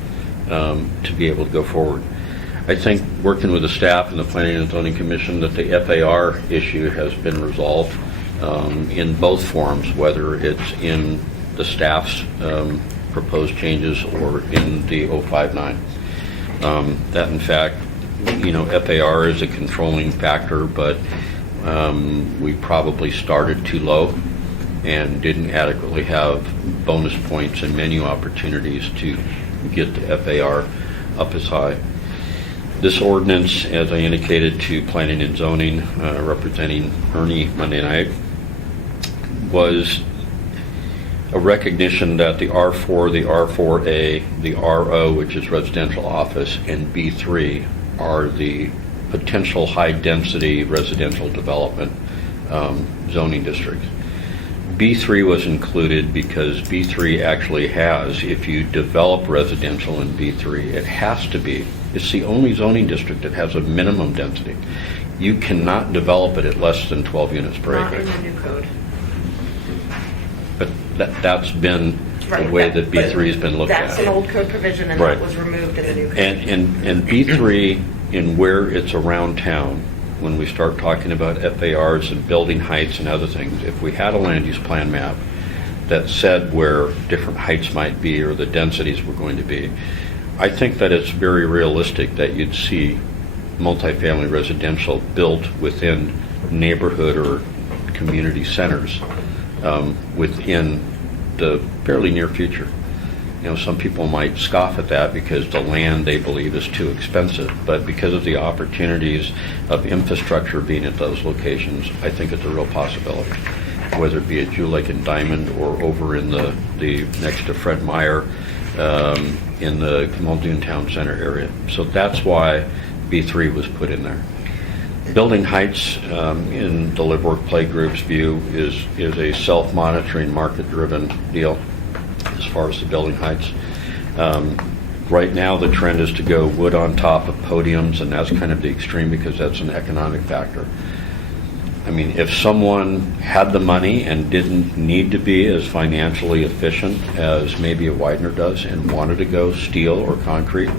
to be able to go forward. I think, working with the staff and the Planning and Zoning Commission, that the FAR issue has been resolved in both forms, whether it's in the staff's proposed changes or in the 059. That, in fact, FAR is a controlling factor, but we probably started too low and didn't adequately have bonus points and menu opportunities to get the FAR up as high. This ordinance, as I indicated to Planning and Zoning, representing Ernie Monday night, was a recognition that the R4, the R4A, the RO, which is residential office, and B3 are the potential high-density residential development zoning districts. B3 was included because B3 actually has, if you develop residential in B3, it has to be, it's the only zoning district that has a minimum density. You cannot develop it at less than 12 units per Not acre. in the new code. But that's been the way that B3 has been looked at. That's an old code provision, and Right. that was removed in the new code. And B3, in where it's around town, when we start talking about FARs and building heights and other things, if we had a land use plan map that said where different heights might be or the densities were going to be, I think that it's very realistic that you'd see multifamily residential built within neighborhood or community centers within the fairly near future. Some people might scoff at that because the land, they believe, is too expensive, but because of the opportunities of infrastructure being at those locations, I think it's a real possibility, whether it be at Jewel Lake and Diamond or over in the next to Fred Meyer in the Muldoon Town Center area. So that's why B3 was put in there. Building heights, in the Live, Work, Play group's view, is a self-monitoring, market-driven deal as far as the building heights. Right now, the trend is to go wood on top of podiums, and that's kind of the extreme because that's an economic factor. I mean, if someone had the money and didn't need to be as financially efficient as maybe a Widener does and wanted to go steel or concrete,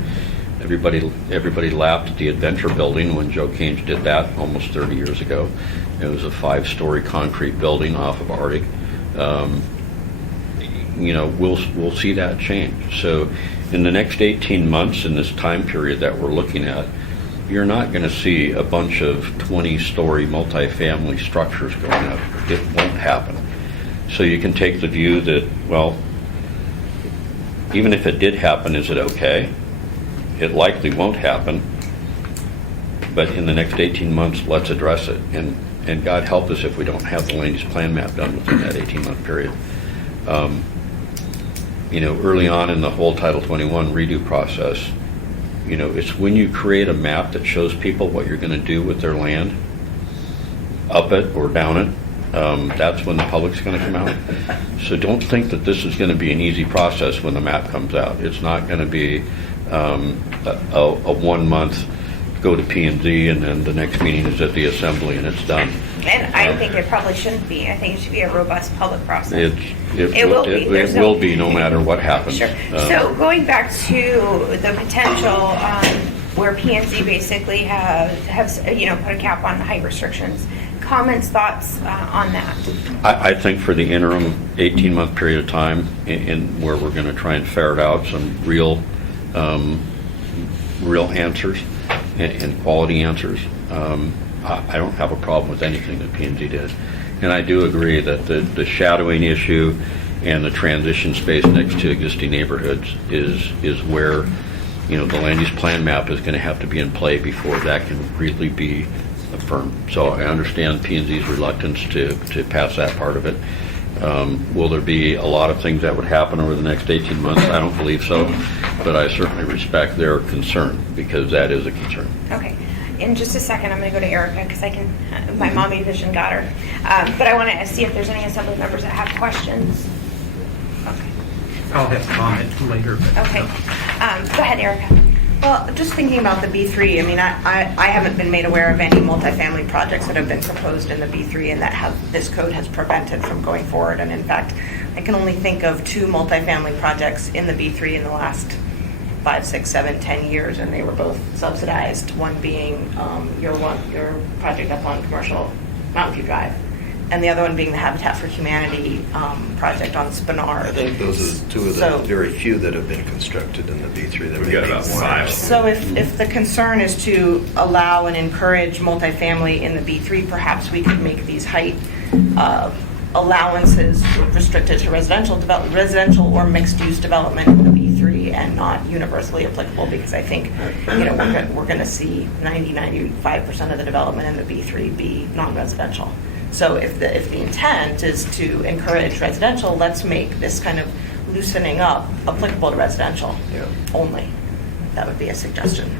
Everybody laughed at the Adventure Building when Joe Kanes did that almost 30 years ago. It was a 5-story concrete building off of Arctic. We'll see that change. So in the next 18 months, in this time period that we're looking at, you're not going to see a bunch of 20-story multifamily structures going up. It won't happen. So you can take the view that, well, even if it did happen, is it okay? It likely won't happen. But in the next 18 months, let's address it. And God help us if we don't have the land use plan map done within that 18-month period. Early on in the whole Title 21 redo process, it's when you create a map that shows people what you're going to do with their land, up it or down it, that's when the public's going to come out. So don't think that this is going to be an easy process when the map comes out. It's not going to be a 1 month go to P&Z and then the next meeting is at the assembly and it's done. And I think it probably shouldn't be. I think it should be a robust public process. It will be. It will be no matter what happens. Sure. So going back to the potential where P&Z basically has put a cap on the height restrictions. Comments, thoughts on that? I think for the interim 18-month period of time in where we're going to try and ferret out some real answers and quality answers, I don't have a problem with anything that P&Z did. And I do agree that the shadowing issue and the transition space next to existing neighborhoods is where, the land use plan map is going to have to be in play before that can really be affirmed. So I understand P&Z's reluctance to pass that part of it. Will there be a lot of things that would happen over the next 18 months? I don't believe so, but I certainly respect their concern because that is a concern. Okay. In just a second, I'm going to go to Erica because my mommy vision got her. But I want to see if there's any assembly members that have questions. Okay. I'll have comments later. Okay. Go ahead, Erica. Well, just thinking about the B3, I haven't been made aware of any multifamily projects that have been proposed in the B3 and that this code has prevented from going forward. And in fact, I can only think of 2 multifamily projects in the B3 in the last 5, 6, 7, 10 years, and they were both subsidized. One being your project up on Commercial Mountain View Drive, and the other one being the Habitat for Humanity project on Spenard. I think those are 2 of the very few that have been constructed in the B3. That We've got about 5. So if the concern is to allow and encourage multifamily in the B3, perhaps we could make these height allowances restricted to residential or mixed-use development in the B3 and not universally applicable, because I think we're going to see 95% of the development in the B3 be non-residential. So if the intent is to encourage residential, let's make this kind of loosening up applicable to residential only. That would be a suggestion.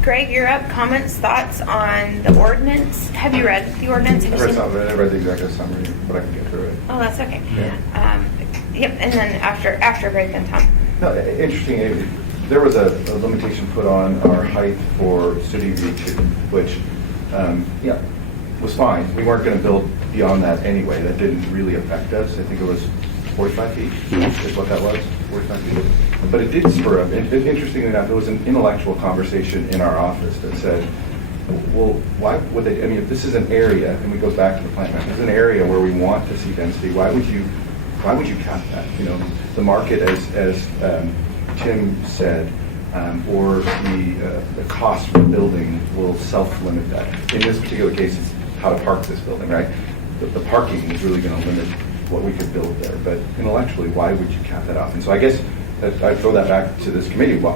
Greg, you're up. Comments, thoughts on the ordinance? Have you read the ordinance? I read the executive summary, but I can get through it. Oh, that's okay. Yeah. Yep, and then after Greg, then Tom. No, interesting, there was a limitation put on our height for city reach, which, was fine. We weren't going to build beyond that anyway. That didn't really affect us. I think it was 45 feet is what that was, 45 feet. But it did spur up. Interestingly enough, there was an intellectual conversation in our office that said, well, why would they, if this is an area, and we go back to the plan map, this is an area where we want to see density, why would you cap that? The market, as Tim said, or the cost for building will self-limit that. In this particular case, it's how to park this building, right? The parking is really going to limit what we could build there. But intellectually, why would you cap that off? And so I guess I throw that back to this committee. Why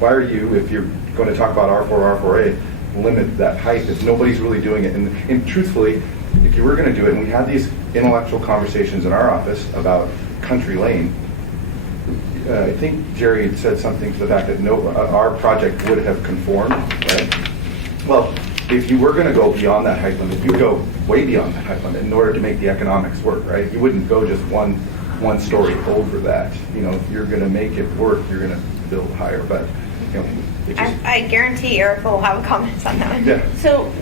are you, if you're going to talk about R4, R4A, limit that height if nobody's really doing it? And truthfully, if you were going to do it, and we had these intellectual conversations in our office about Country Lane, I think Jerry had said something to the fact that our project would have conformed, right? Well, if you were going to go beyond that height limit, you'd go way beyond that height limit in order to make the economics work, right? You wouldn't go just one story over that. If you're going to make it work, you're going to build higher. But I guarantee Erica will have comments on that one. Yeah. So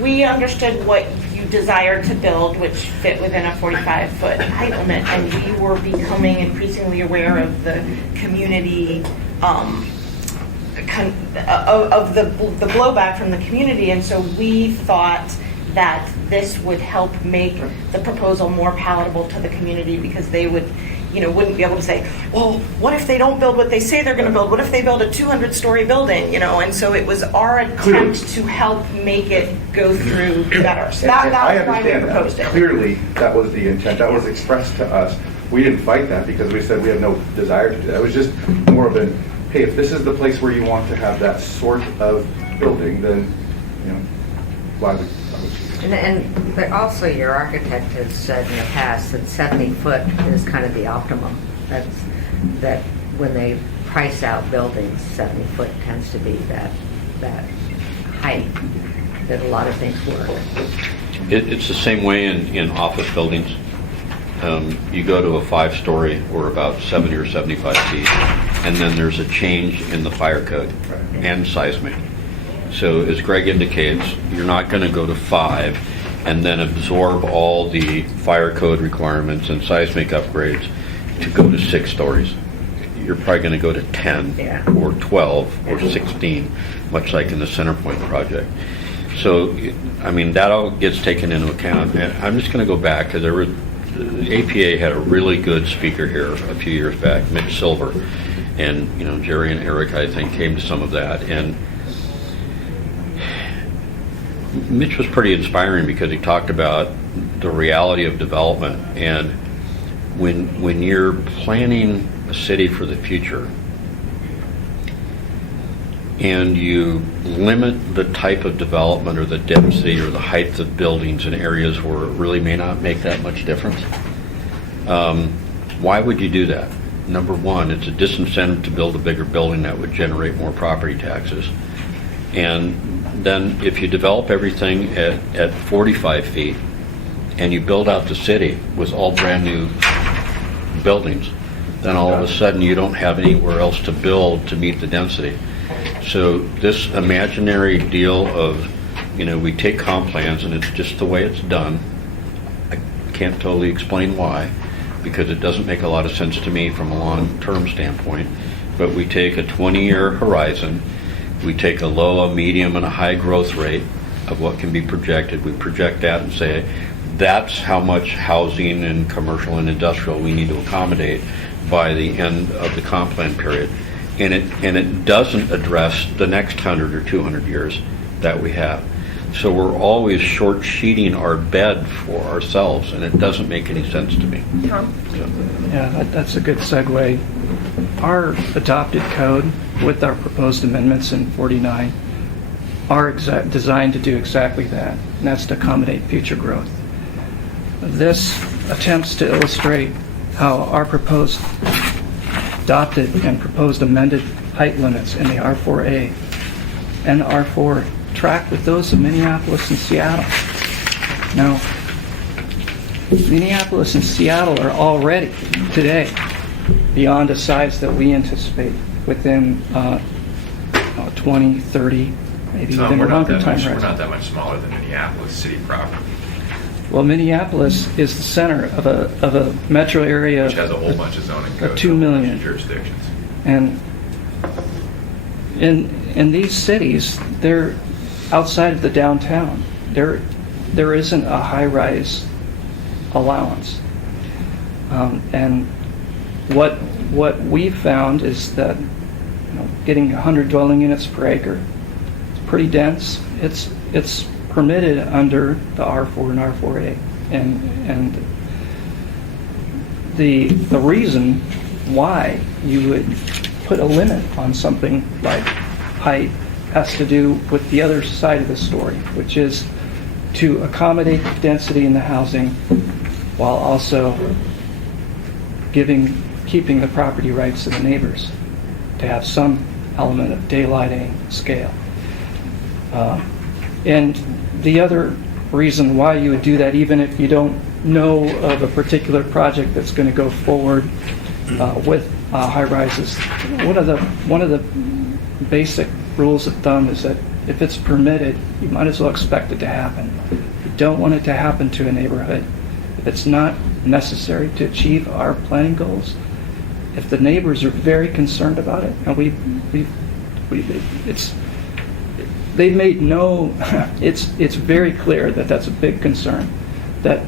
we understood what you desired to build, which fit within a 45-foot height limit, and we were becoming increasingly aware of the community, of the blowback from the community, and so we thought that this would help make the proposal more palatable to the community, because they would, wouldn't be able to say, well, what if they don't build what they say they're going to build? What if they build a 200-story building? And so it was our attempt to help make it go through better. So I that was why we understand proposed that. it. Clearly, that was the intent. That was expressed to us. We didn't fight that because we said we have no desire to do that. It was just more of an, hey, if this is the place where you want to have that sort of building, then, why would you? But also your architect has said in the past that 70 foot is kind of the optimum. That when they price out buildings, 70 foot tends to be that height that a lot of things work. It's the same way in office buildings. You go to a 5-story or about 70 or 75 feet, and then there's a change in the fire code and seismic. So as Greg indicates, you're not going to go to 5 and then absorb all the fire code requirements and seismic upgrades to go to 6 stories. You're probably going to go to 10 or 12 or 16, much like in the Centerpoint project. So, that all gets taken into account. And I'm just going to go back because the APA had a really good speaker here a few years back, Mitch Silver, and Jerry and Eric, I think, came to some of that. And Mitch was pretty inspiring because he talked about the reality of development, and when you're planning a city for the future and you limit the type of development or the density or the height of buildings in areas where it really may not make that much difference, why would you do that? Number one, it's a disincentive to build a bigger building that would generate more property taxes. And then if you develop everything at 45 feet and you build out the city with all brand new buildings, then all of a sudden you don't have anywhere else to build to meet the density. So this imaginary deal of, we take comp plans and it's just the way it's done. I can't totally explain why, because it doesn't make a lot of sense to me from a long-term standpoint, but we take a 20-year horizon. We take a low, a medium, and a high growth rate of what can be projected. We project that and say, that's how much housing and commercial and industrial we need to accommodate by the end of the comp plan period. And it doesn't address the next 100 or 200 years that we have. So we're always short sheeting our bed for ourselves, and it doesn't make any sense to me. Tom? Yeah, that's a good segue. Our adopted code with our proposed amendments in 49 are designed to do exactly that, and that's to accommodate future growth. This attempts to illustrate how our proposed adopted and proposed amended height limits in the R4A and R4 track with those of Minneapolis and Seattle. Now, Minneapolis and Seattle are already today beyond a size that we anticipate within 20, 30, maybe Tom, within we're a not longer that time much, we're horizon. not that much smaller than Minneapolis city proper, Well, Minneapolis is the center of a metro area which has a whole bunch of zoning codes. 2 and a bunch of million. jurisdictions. And in these cities, they're outside of the downtown. There isn't a high-rise allowance. And what we've found is that getting 100 dwelling units per acre, it's pretty dense. It's permitted under the R4 and R4A, and the reason why you would put a limit on something like height has to do with the other side of the story, which is to accommodate the density in the housing while also keeping the property rights of the neighbors, to have some element of daylighting scale. And the other reason why you would do that, even if you don't know of a particular project that's going to go forward with high rises, one of the basic rules of thumb is that if it's permitted, you might as well expect it to happen. don't want it to happen to a neighborhood. If it's not necessary to achieve our planning goals, if the neighbors are very concerned about it, and they've made no, it's very clear that that's a big concern, that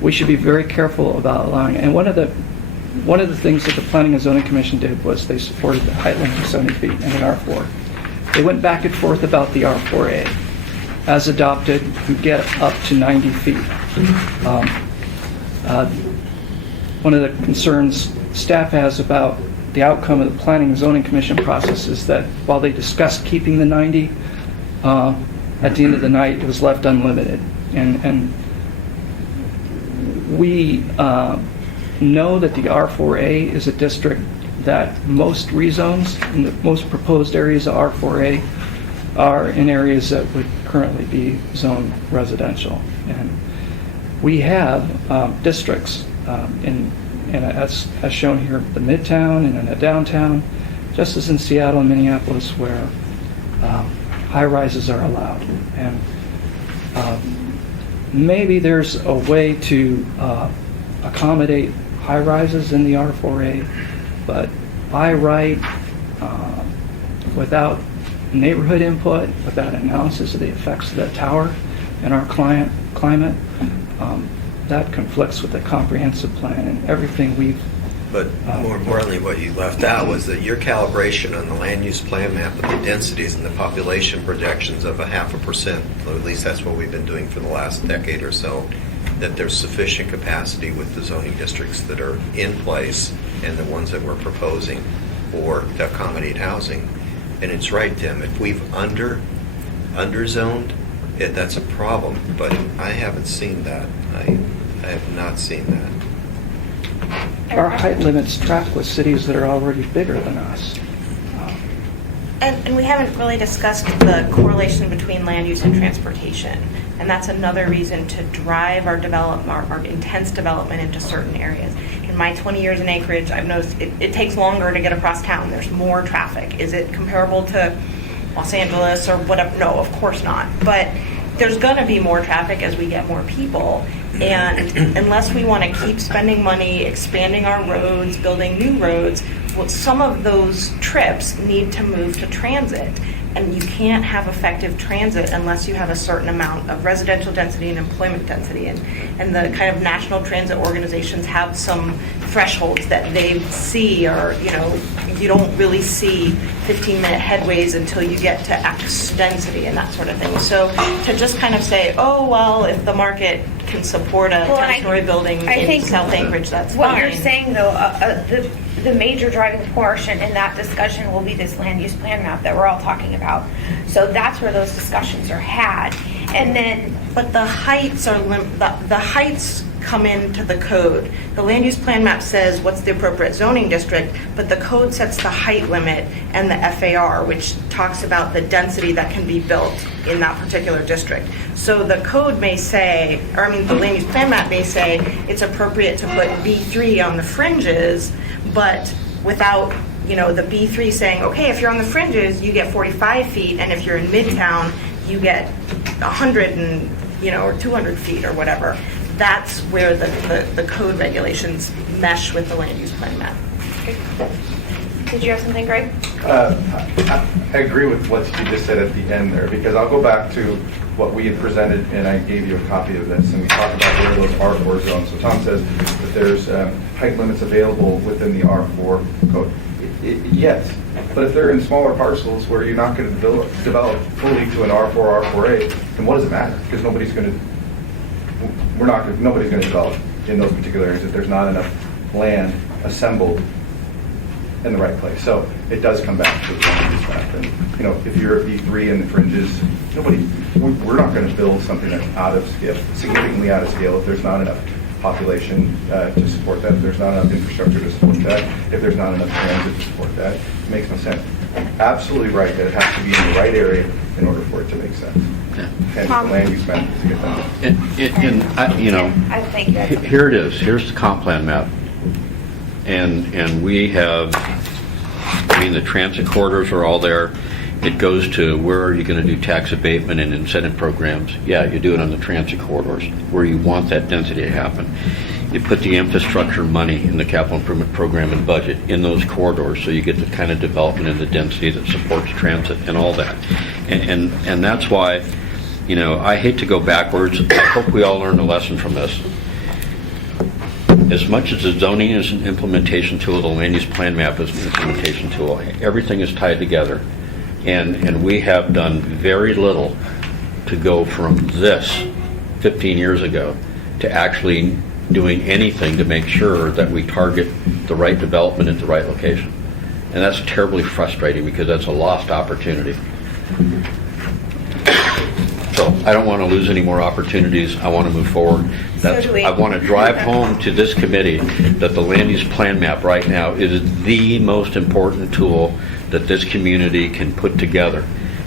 we should be very careful about allowing it. And one of the things that the Planning and Zoning Commission did was they supported the height limit of 70 feet in an R4. They went back and forth about the R4A. As adopted, you get up to 90 feet. One of the concerns staff has about the outcome of the Planning and Zoning Commission process is that while they discussed keeping the 90, at the end of the night, it was left unlimited. And we know that the R4A is a district that most rezones and the most proposed areas of R4A are in areas that would currently be zoned residential. And we have districts as shown here, the Midtown and in the downtown, just as in Seattle and Minneapolis, where high-rises are allowed. And maybe there's a way to accommodate high-rises in the R4A, but by right, without neighborhood input, without analysis of the effects of that tower in our climate, that conflicts with the comprehensive plan and everything we've. But more importantly, what you left out was that your calibration on the land use plan map of the densities and the population projections of 0.5%, or at least that's what we've been doing for the last decade or so, that there's sufficient capacity with the zoning districts that are in place and the ones that we're proposing or to accommodate housing. And it's right, Tim, if we've underzoned, that's a problem, but I haven't seen that. I have not seen that. Our height limits track with cities that are already bigger than us. And we haven't really discussed the correlation between land use and transportation. And that's another reason to drive our intense development into certain areas. In my 20 years in acreage, I've noticed it takes longer to get across town. There's more traffic. Is it comparable to Los Angeles or whatever? No, of course not. But there's going to be more traffic as we get more people. And unless we want to keep spending money, expanding our roads, building new roads, well, some of those trips need to move to transit. And you can't have effective transit unless you have a certain amount of residential density and employment density. And the kind of national transit organizations have some thresholds that they see, or, you don't really see 15-minute headways until you get to X density and that sort of thing. So to just kind of say, oh, well, if the market can support a 10-story building in South Anchorage, that's what fine. You're saying, though, the major driving portion in that discussion will be this land use plan map that we're all talking about. So that's where those discussions are had. And then, but the heights are the heights come into the code. The land use plan map says what's the appropriate zoning district, but the code sets the height limit and the FAR, which talks about the density that can be built in that particular district. So the code may say, the land use plan map may say it's appropriate to put B3 on the fringes, but without, the B3 saying, okay, if you're on the fringes, you get 45 feet, and if you're in Midtown, you get 100 or 200 feet or whatever. That's where the code regulations mesh with the land use plan map. did you have something, Greg? I agree with what you just said at the end there, because I'll go back to what we had presented, and I gave you a copy of this, and we talked about where those R4 zones. So Tom says that there's height limits available within the R4 code. Yes, but if they're in smaller parcels where you're not going to develop fully to an R4, R4A, then what does it matter? Because nobody's going to develop in those particular areas if there's not enough land assembled in the right place. So it does come back to the fact that, if you're a B3 in the fringes, we're not going to build something that's out of scale, significantly out of scale, if there's not enough population to support that, if there's not enough infrastructure to support that, if there's not enough transit to support that. It makes no sense. Absolutely right that it has to be in the right area in order for it to make sense. Yeah. Hence the land use map to get that. Here it is. Here's the comp plan map. And we have, the transit corridors are all there. it goes to where are you going to do tax abatement and incentive programs? Yeah, you do it on the transit corridors where you want that density to happen. You put the infrastructure money in the capital improvement program and budget in those corridors so you get the kind of development and the density that supports transit and all that. And that's why, you know, I hate to go backwards. I hope we all learn a lesson from this. As much as the zoning is an implementation tool, the land use plan map is an implementation tool. Everything is tied together. And we have done very little to go from this 15 years ago to actually doing anything to make sure that we target the right development at the right location. And that's terribly frustrating because that's a lost opportunity. So I don't want to lose any more opportunities. I want to move forward. That's, do we. I want to drive home to this committee that the land use plan map right now is the most important tool that this community can put together.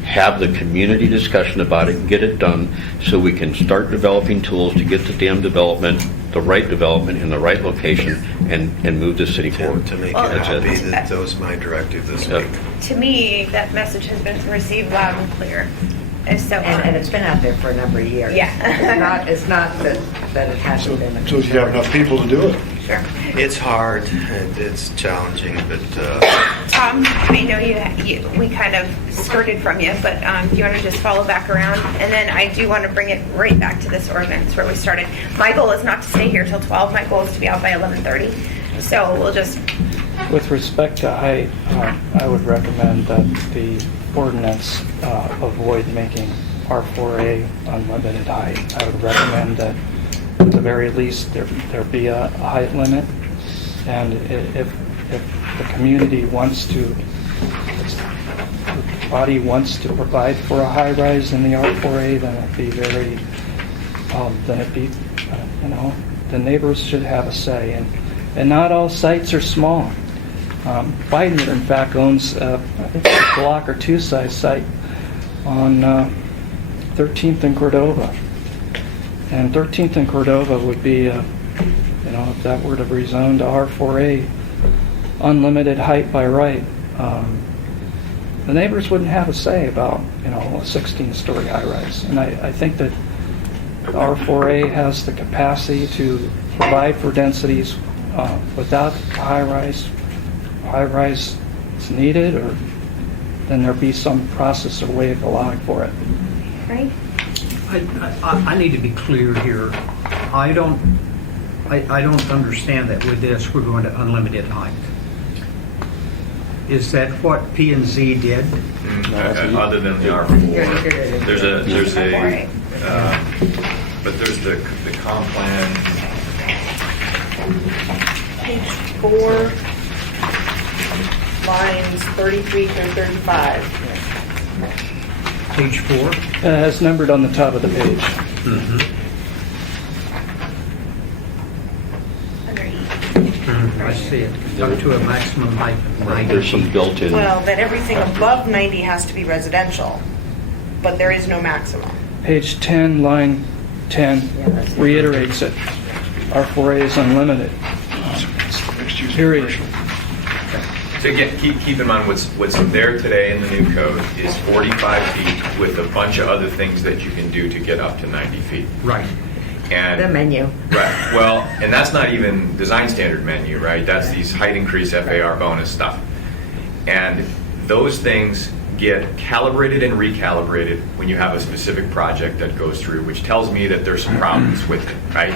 Have the community discussion about it, get it done, so we can start developing tools to get the damn development, the right development in the right location, and move the city Tim, forward. to make Well, you That's it. happy, that was my directive this Yep. week. To me, that message has been received loud and clear. And so, And it's been out there for a number of years. Yeah. It's not that it hasn't been. So do you have enough people to do it? sure. It's hard, and it's challenging, but Tom, I know we kind of skirted from you, but do you want to just follow back around? And then I do want to bring it right back to this ordinance where we started. My goal is not to stay here till 12. My goal is to be out by 11:30. So we'll just, With respect to height, I would recommend that the ordinance avoid making R4A unlimited height. I would recommend that at the very least there be a height limit, and if the community wants to, if the body wants to provide for a high rise in the R4A, then the neighbors should have a say, and not all sites are small. Biden, in fact, owns I think a block or two size site on 13th and Cordova. And 13th and Cordova would be, if that were to rezone to R4A, unlimited height by right. The neighbors wouldn't have a say about, a 16-story high-rise. And I think that the R4A has the capacity to provide for densities without high-rise is needed, or then there be some process or way of allowing for it. right? I need to be clear here. I don't understand that with this, we're going to unlimited height. Is that what P and Z did? Other than the R4, there's a, but there's the comp plan. Page 4, lines 33 through 35. Page 4? It's numbered on the top of the page. Under E. I see it. Up to a maximum height of 90 There's some feet. built-in. Well, that everything above 90 has to be residential, but there is no maximum. Page 10, line 10 reiterates it. R4A is unlimited. Mixed use Period. commercial. So again, keep in mind what's there today in the new code is 45 feet with a bunch of other things that you can do to get up to 90 feet. Right. And The menu. Right. Well, and that's not even design standard menu, right? That's these height increase FAR bonus stuff. And those things get calibrated and recalibrated when you have a specific project that goes through, which tells me that there's some problems with it, right?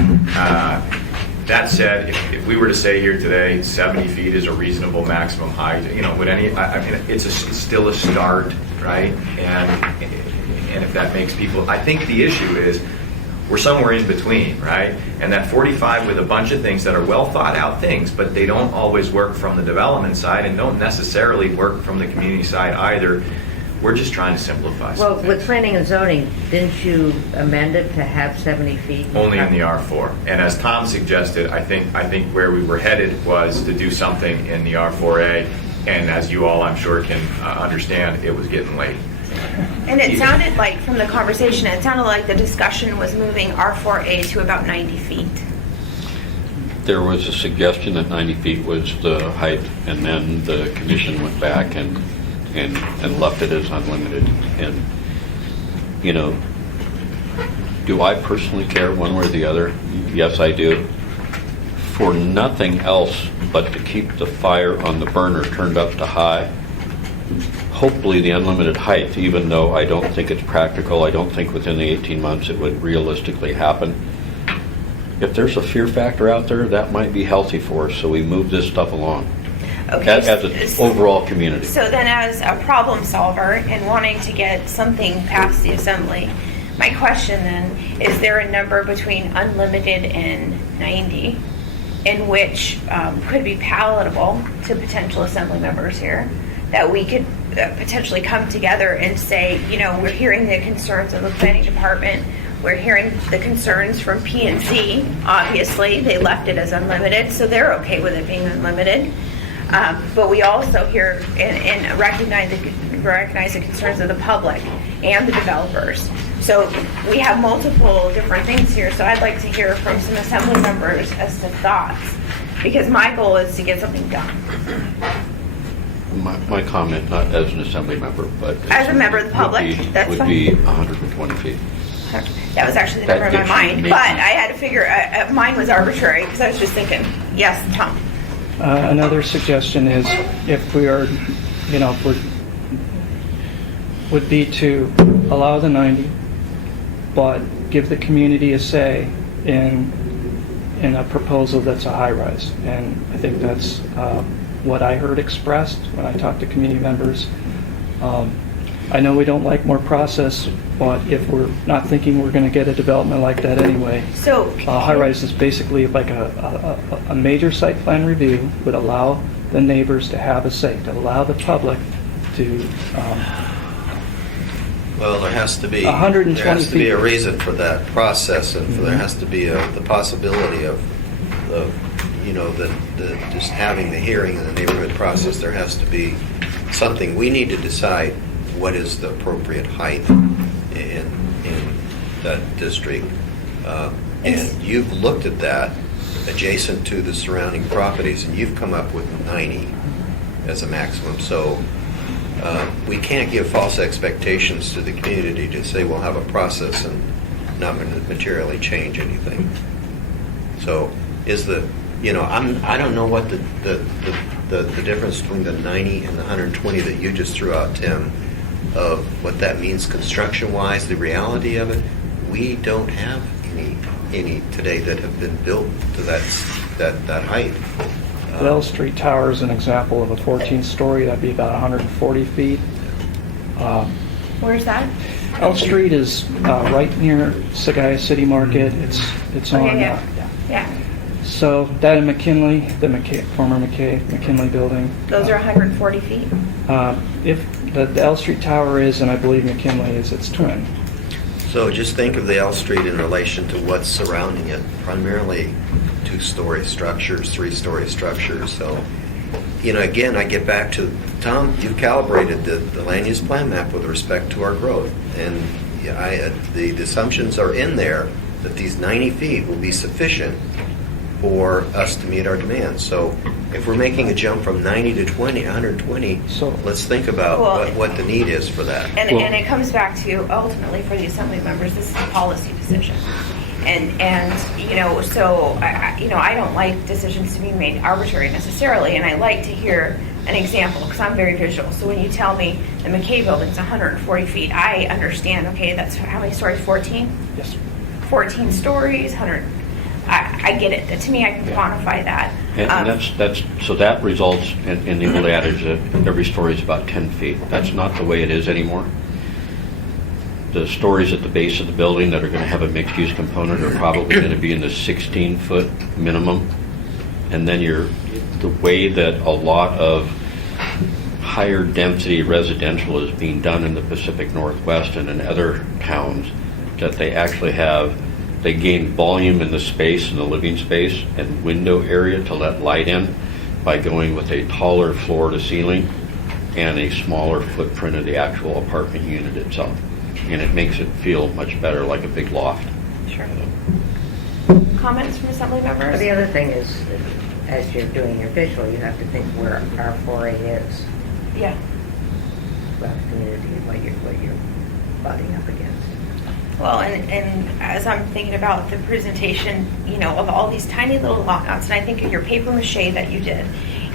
That said, if we were to say here today 70 feet is a reasonable maximum height, would any, I mean, it's still a start, right? And if that makes people, I think the issue is we're somewhere in between, right? And that 45 with a bunch of things that are well thought out things, but they don't always work from the development side and don't necessarily work from the community side either. We're just trying to simplify Well, some with things. planning and zoning, didn't you amend it to have 70 feet? Only in the R4. And as Tom suggested, I think where we were headed was to do something in the R4A. And as you all, I'm sure, can understand, it was getting late. And it sounded like, from the conversation, it sounded like the discussion was moving R4A to about 90 feet. There was a suggestion that 90 feet was the height, and then the commission went back and and left it as unlimited. And, you know, do I personally care one way or the other? Yes, I do. For nothing else but to keep the fire on the burner turned up to high, hopefully the unlimited height, even though I don't think it's practical, I don't think within the 18 months it would realistically happen. If there's a fear factor out there, that might be healthy for us, so we move this stuff along Okay. as an overall community. So then as a problem solver and wanting to get something past the assembly, my question then, is there a number between unlimited and 90 in which could be palatable to potential assembly members here, that we could potentially come together and say, you know, we're hearing the concerns of the planning department, we're hearing the concerns from P&Z, obviously, they left it as unlimited, so they're okay with it being unlimited. But we also hear and recognize the concerns of the public and the developers. So we have multiple different things here, so I'd like to hear from some assembly members as to thoughts, because my goal is to get something done. My comment, not as an assembly member, but As a member of the public, that's would fine. be 120 feet. That was actually the number in my That gets mind, me. but I had to figure, mine was arbitrary, because I was just thinking, yes, Tom. Another suggestion is if we are, you know, would be to allow the 90, but give the community a say in a proposal that's a high-rise. And I think that's what I heard expressed when I talked to community members. I know we don't like more process, but if we're not thinking we're going to get a development like that anyway, So, high-rise is basically like a major site plan review would allow the neighbors to have a say, to allow the public to, Well, there has to be, 120 there has to be a feet. reason for that process, and there has to be the possibility of, you know, just having the hearing in the neighborhood process. There has to be something. We need to decide what is the appropriate height in that district. And you've looked at that adjacent to the surrounding properties, and you've come up with 90 as a maximum. So we can't give false expectations to the community to say we'll have a process and not materially change anything. So is the, you know, I don't know what the difference between the 90 and the 120 that you just threw out, Tim, of what that means construction-wise, the reality of it. We don't have any today that have been built to that height. the L Street Tower is an example of a 14-story, that'd be about 140 feet. where's that? L Street is right near Sagaya City Market. It's on. Okay, yeah. So that in McKinley, the former McKinley building. Those are 140 feet? If the L Street Tower is, and I believe McKinley is its twin. So just think of the L Street in relation to what's surrounding it, primarily two-story structures, three-story structures. So, you know, again, I get back to, Tom, you've calibrated the land use plan map with respect to our growth. And the assumptions are in there that these 90 feet will be sufficient for us to meet our demands. So if we're making a jump from 90 to 120, So- let's think about Well, what the need is for that. And it comes back to, ultimately, for the assembly members, this is a policy decision. And you know, so, I don't like decisions to be made arbitrary necessarily, and I like to hear an example, because I'm very visual. So when you tell me the McKay building's 140 feet, I understand, okay, that's how many stories, 14? Yes. 14 stories, 100, I get it. To me, I can quantify that. And so that results in the old adage that every story is about 10 feet. That's not the way it is anymore. The stories at the base of the building that are going to have a mixed-use component are probably going to be in the 16-foot minimum. And then the way that a lot of higher density residential is being done in the Pacific Northwest and in other towns, that they gain volume in the space, in the living space and window area to let light in by going with a taller floor to ceiling and a smaller footprint of the actual apartment unit itself. And it makes it feel much better, like a big loft. Sure. Comments from assembly members? But the other thing is, as you're doing your visual, you have to think where R4A is. Yeah. about the community and what you're butting up against. Well, and as I'm thinking about the presentation, you know, of all these tiny little lot lots, and I think of your paper mache that you did,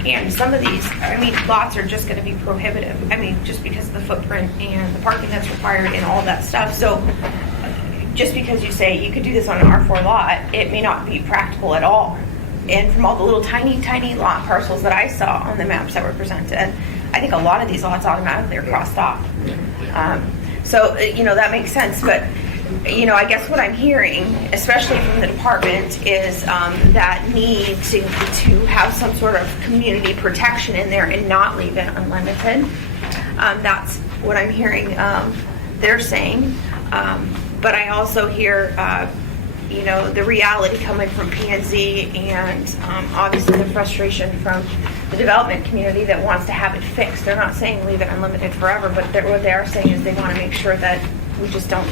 and some of these, I mean, lots are just going to be prohibitive. I mean, just because of the footprint and the parking that's required and all that stuff. So just because you say you could do this on an R4 lot, it may not be practical at all. And from all the little tiny lot parcels that I saw on the maps that were presented, I think a lot of these lots automatically are crossed off. So, you know, that makes sense. But, you know, I guess what I'm hearing, especially from the department, is that need to have some sort of community protection in there and not leave it unlimited. That's what I'm hearing they're saying. But I also hear, you know, the reality coming from P&Z and obviously the frustration from the development community that wants to have it fixed. They're not saying leave it unlimited forever, but what they are saying is they want to make sure that we just don't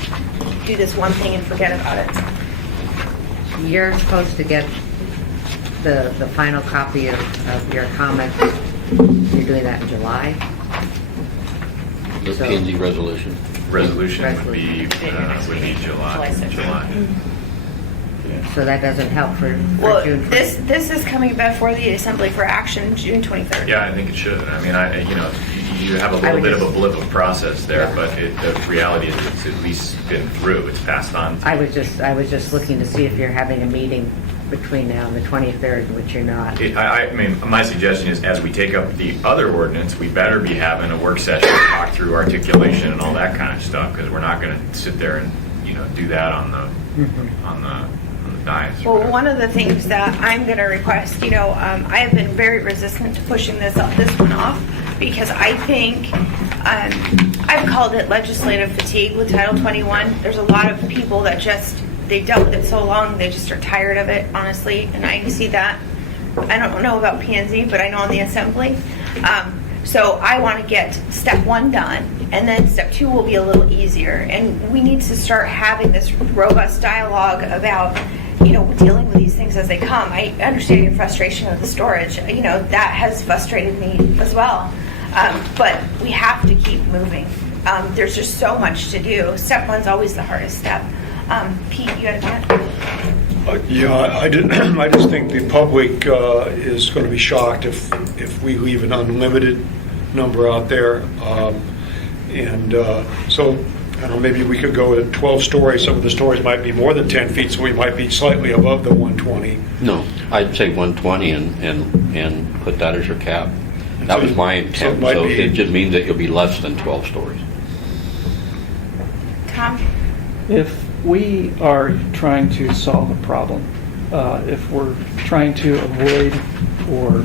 do this one thing and forget about it. You're supposed to get the final copy of your comments. You're doing that in July? The So- P&Z resolution. Resolution would be July. So that doesn't help for Well, June. this is coming before the Assembly for action June 23rd. Yeah, I think it should. I mean, you know, you have a I little would bit of a just- blip of process there, Yeah. but the reality is it's at least been through. It's passed on. I was just looking to see if you're having a meeting between now and the 23rd, which you're not. I mean, my suggestion is as we take up the other ordinance, we better be having a work session to talk through articulation and all that kind of stuff, because we're not going to sit there and, you know, do that on the dais. or Well, whatever. one of the things that I'm going to request, you know, I have been very resistant to pushing this one off because I think I've called it legislative fatigue with Title 21. There's a lot of people that just, they dealt with it so long, they just are tired of it, honestly, and I see that. I don't know about P&Z, but I know in the Assembly. So I want to get step one done, and then step two will be a little easier. And we need to start having this robust dialogue about, you know, dealing with these things as they come. I understand your frustration with the storage. You know, that has frustrated me as well. But we have to keep moving. There's just so much to do. Step one's always the hardest step. Pete, you had a comment? Yeah, I just think the public is going to be shocked if we leave an unlimited number out there. So, I don't know, maybe we could go to 12 stories. Some of the stories might be more than 10 feet, so we might be slightly above the 120. No, I'd say 120 and put that as your cap. That was my So it intent, might so be- it just means that you'll be less than 12 stories. Tom? If we are trying to solve a problem, if we're trying to avoid or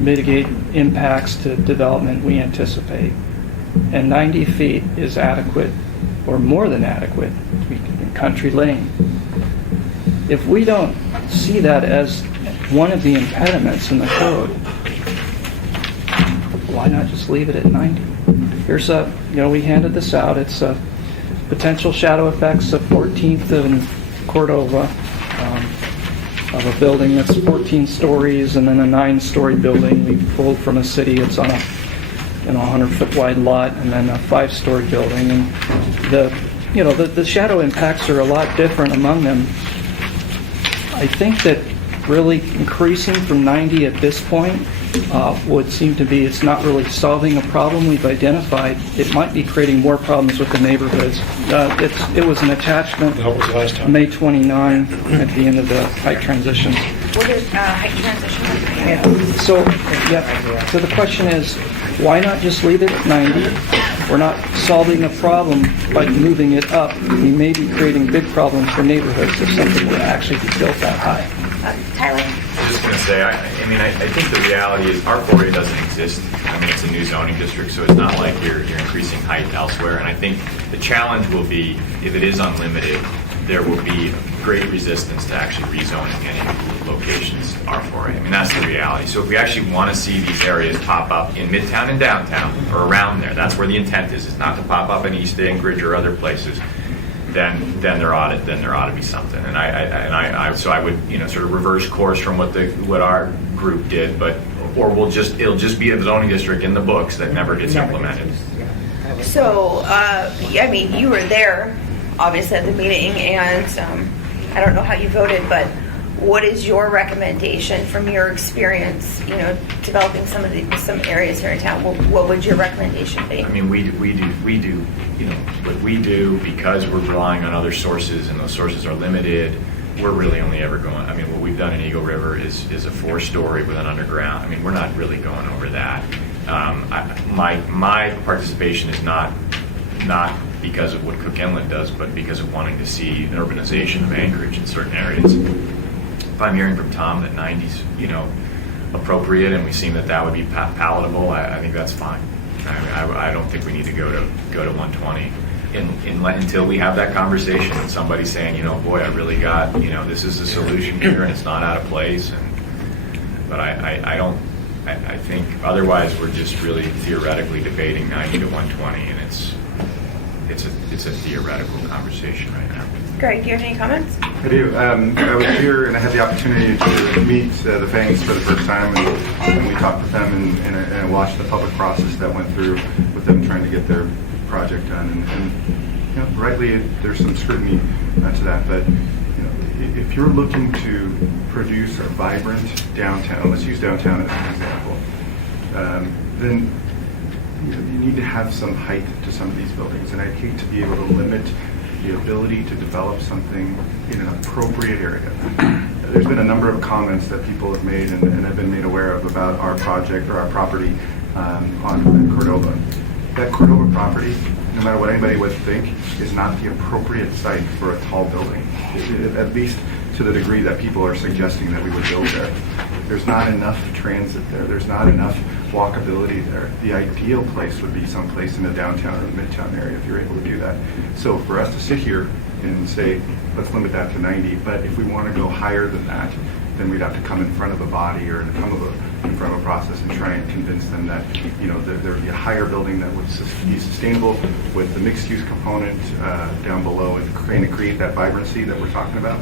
mitigate impacts to development we anticipate, and 90 feet is adequate or more than adequate in Country Lane, if we don't see that as one of the impediments in the code, why not just leave it at 90? Here's a, you know, we handed this out. It's a potential shadow effects of 14th and Cordova, of a building that's 14 stories and then a 9-story building we pulled from a city. It's on a 100-foot wide lot, and then a 5-story building. And the shadow impacts are a lot different among them. I think that really increasing from 90 at this point would seem to be, it's not really solving a problem we've identified. It might be creating more problems with the neighborhoods. It was an attachment, That was last time. May 29, at the end of the height transition. What is height transition? So the question is, why not just leave it at 90? We're not solving a problem by moving it up. We may be creating big problems for neighborhoods if something were to actually be built that high. Tyler? I was just going to say, I think the reality is R40 doesn't exist. I mean, it's a new zoning district, so it's not like you're increasing height elsewhere. And I think the challenge will be, if it is unlimited, there will be great resistance to actually rezoning any locations R4A. I mean, that's the reality. So if we actually want to see these areas pop up in Midtown and downtown, or around there, that's where the intent is not to pop up in East Anchorage or other places, then there ought to be something. And I would, you know, sort of reverse course from what our group did, but it'll just be a zoning district in the books that never gets implemented. So, I mean, you were there, obviously, at the meeting, and I don't know how you voted, but what is your recommendation from your experience, developing some areas here in town? What would your recommendation be? I mean, we do, what we do, because we're relying on other sources and those sources are limited, we're really only ever going, I mean, what we've done in Eagle River is a 4-story with an underground. I mean, we're not really going over that. My participation is not because of what Cook Inlet does, but because of wanting to see an urbanization of Anchorage in certain areas. If I'm hearing from Tom that 90's, appropriate, and we seem that would be palatable, I think that's fine. I don't think we need to go to 120 until we have that conversation with somebody saying, boy, I really got, this is the solution here, and it's not out of place. But I think otherwise we're just really theoretically debating 90 to 120, and it's a theoretical conversation right now. Greg, do you have any comments? I do. I was here and I had the opportunity to meet the Fangs for the first time, and we talked with them and I watched the public process that went through with them trying to get their project done. And rightly, there's some scrutiny to that, but if you're looking to produce a vibrant downtown, let's use downtown as an example, then you need to have some height to some of these buildings, and I'd hate to be able to limit the ability to develop something in an appropriate area. There's been a number of comments that people have made and have been made aware of about our project or our property on Cordova. That Cordova property, no matter what anybody would think, is not the appropriate site for a tall building, at least to the degree that people are suggesting that we would build there. There's not enough transit there. There's not enough walkability there. The ideal place would be someplace in the downtown or the midtown area if you're able to do that. So for us to sit here and say, let's limit that to 90, but if we want to go higher than that, then we'd have to come in front of a body or in front of a process and try and convince them that there would be a higher building that would be sustainable with the mixed-use component down below and create that vibrancy that we're talking about.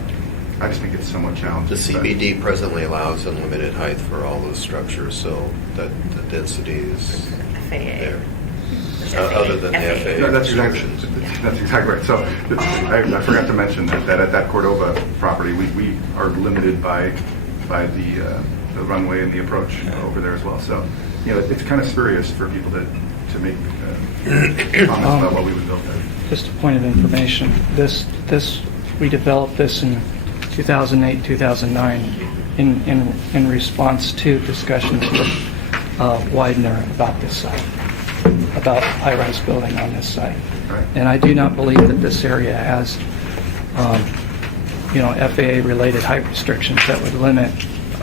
I just think it's somewhat challenging. The CBD presently allows unlimited height for all those structures, so that the density is there. Other than the FAA. No, that's exactly right. So I forgot to mention that at that Cordova property, we are limited by the runway and the approach over there as well. So it's kind of spurious for people to make comments about what we would build there. Just a point of information. We developed this in 2008, 2009 in response to discussions with Widener about this site, about high-rise building on this site. Right. And I do not believe that this area has, FAA-related height restrictions that would limit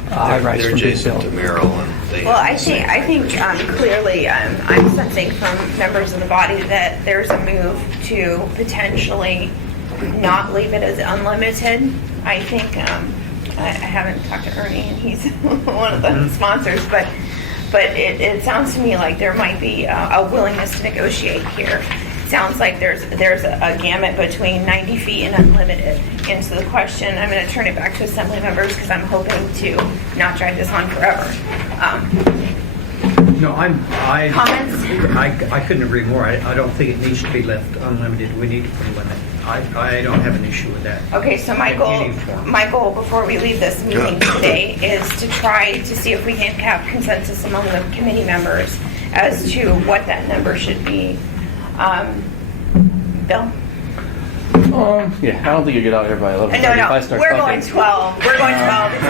high-rise They're from being adjacent built. to Merrill, and they Well, have I the same think clearly I'm sensing from members of the body that there's a move to potentially not leave it as unlimited. I think I haven't talked to Ernie, and he's one of the sponsors, but it sounds to me like there might be a willingness to negotiate here. Sounds like there's a gamut between 90 feet and unlimited. And so the question, I'm going to turn it back to Assembly members because I'm hoping to not drag this on forever. No, Comments? I couldn't agree more. I don't think it needs to be left unlimited. We need to put a limit. I don't have an issue with that. Okay, so my goal before we leave this meeting today is to try to see if we can have consensus among the committee members as to what that number should be. Bill? Yeah, I don't think you get out here by 11:30. No, If I start we're talking- going 12. We're going 12, it's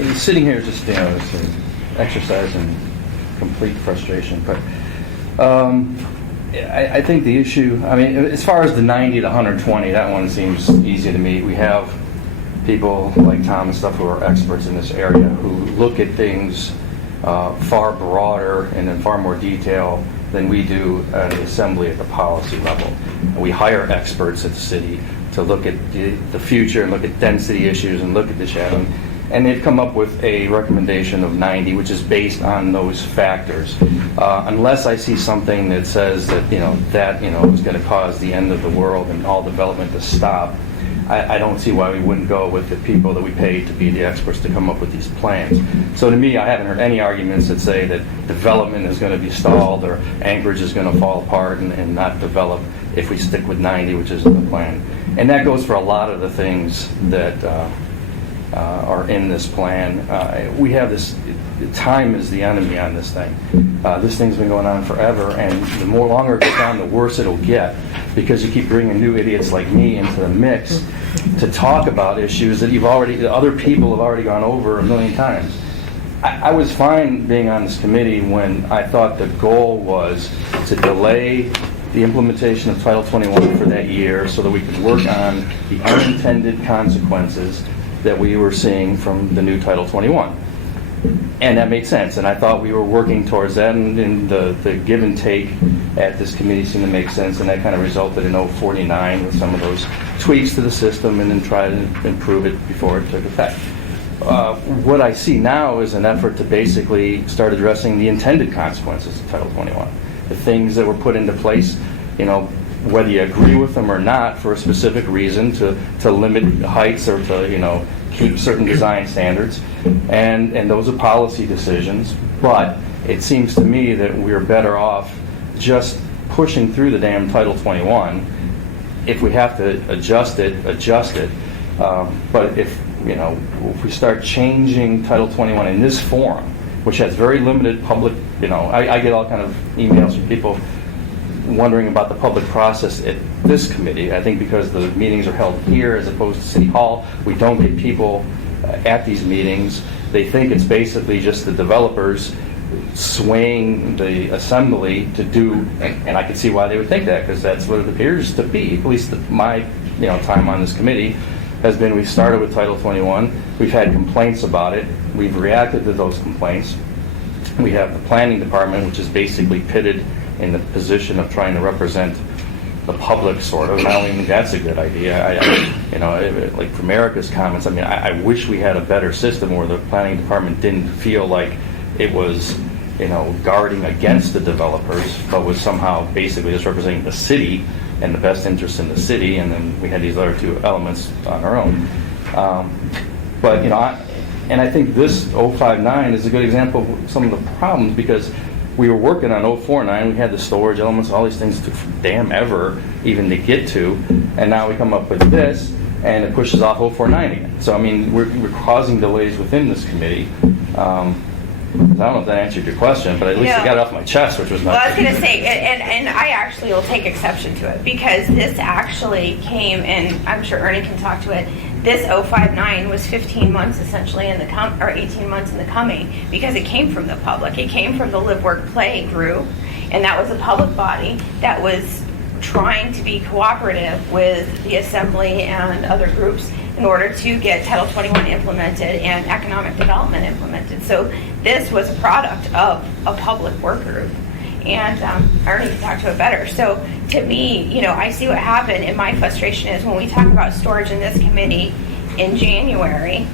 okay. Sitting here just, it's an exercise in complete frustration. But I think the issue, as far as the 90 to 120, that one seems easy to me. We have people like Tom and stuff who are experts in this area who look at things far broader and in far more detail than we do at the assembly at the policy level. And we hire experts at the city to look at the future and look at density issues and look at the shadow. And they've come up with a recommendation of 90, which is based on those factors. Unless I see something that says that is going to cause the end of the world and all development to stop, I don't see why we wouldn't go with the people that we pay to be the experts to come up with these plans. So to me, I haven't heard any arguments that say that development is going to be stalled or Anchorage is going to fall apart and not develop if we stick with 90, which is the plan. And that goes for a lot of the things that are in this plan. We have this, time is the enemy on this thing. This thing's been going on forever, and the more longer it goes on, the worse it'll get, because you keep bringing new idiots like me into the mix to talk about issues that other people have already gone over a million times. I was fine being on this committee when I thought the goal was to delay the implementation of Title 21 for that year so that we could work on the unintended consequences that we were seeing from the new Title 21. And that made sense, and I thought we were working towards that, and the give and take at this committee seemed to make sense, and that kind of resulted in 049 with some of those tweaks to the system, and then try to improve it before it took effect. What I see now is an effort to basically start addressing the intended consequences of Title 21. The things that were put into place, whether you agree with them or not, for a specific reason, to limit heights or to, keep certain design standards. And those are policy decisions. But it seems to me that we're better off just pushing through the damn Title 21. If we have to adjust it, adjust it. But if we start changing Title 21 in this forum, which has very limited public, I get all kind of emails from people wondering about the public process at this committee. I think because the meetings are held here as opposed to City Hall, we don't get people at these meetings. They think it's basically just the developers swaying the assembly to do, and I can see why they would think that, because that's what it appears to be. At least my time on this committee has been, we started with Title 21, we've had complaints about it, we've reacted to those complaints. We have the planning department, which is basically pitted in the position of trying to represent the public, sort of. I don't think that's a good idea. Like from Erica's comments, I wish we had a better system where the planning department didn't feel like it was, guarding against the developers, but was somehow basically just representing the city and the best interest in the city, and then we had these other two elements on our own. And I think this 059 is a good example of some of the problems, because we were working on 049, we had the storage elements, all these things took damn ever even to get to, and now we come up with this, and it pushes off 049 again. So, we're causing delays within this committee. I don't know if that answered your question, but at least I got it off my chest, which was not. Well, I was going to say, and I actually will take exception to it, because this actually came, and I'm sure Ernie can talk to it, this 059 was 15 months essentially or 18 months in the coming, because it came from the public. It came from the Live, Work, Play group, and that was a public body that was trying to be cooperative with the assembly and other groups in order to get Title 21 implemented and economic development implemented. So this was a product of a public work group. And Ernie can talk to it better. So to me, I see what happened, and my frustration is when we talk about storage in this committee in January,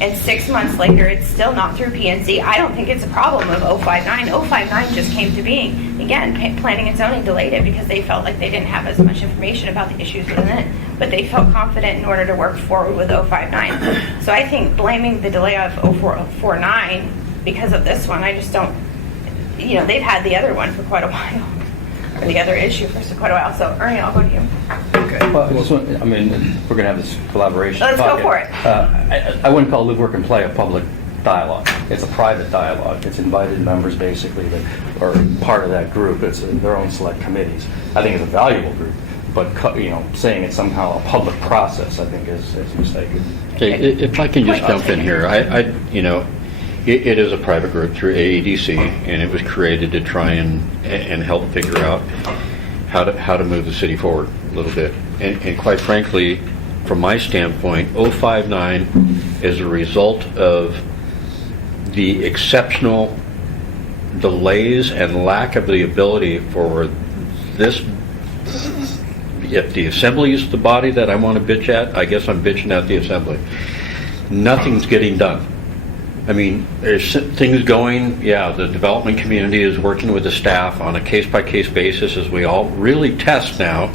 and 6 months later it's still not through P&Z. I don't think it's a problem of 059. 059 just came to being. Again, planning and zoning delayed it because they felt like they didn't have as much information about the issues within it, but they felt confident in order to work forward with 059. So I think blaming the delay of 049 because of this one, I just don't. They've had the other one for quite a while, or the other issue for quite a while. So, Ernie, I'll go to you. Okay. Well, we're going to have this collaboration. Let's go for it. I wouldn't call Live, Work, and Play a public dialogue. It's a private dialogue. It's invited members, basically, that are part of that group. It's their own select committees. I think it's a valuable group, but saying it's somehow a public process, I think, is mistaken. Okay, if I can just jump in here, It is a private group through AEDC, and it was created to try and help figure out how to move the city forward a little bit. And quite frankly, from my standpoint, 059 is a result of the exceptional delays and lack of the ability for this. If the assembly is the body that I want to bitch at, I guess I'm bitching at the assembly. Nothing's getting done. There's things going, the development community is working with the staff on a case-by-case basis as we all really test now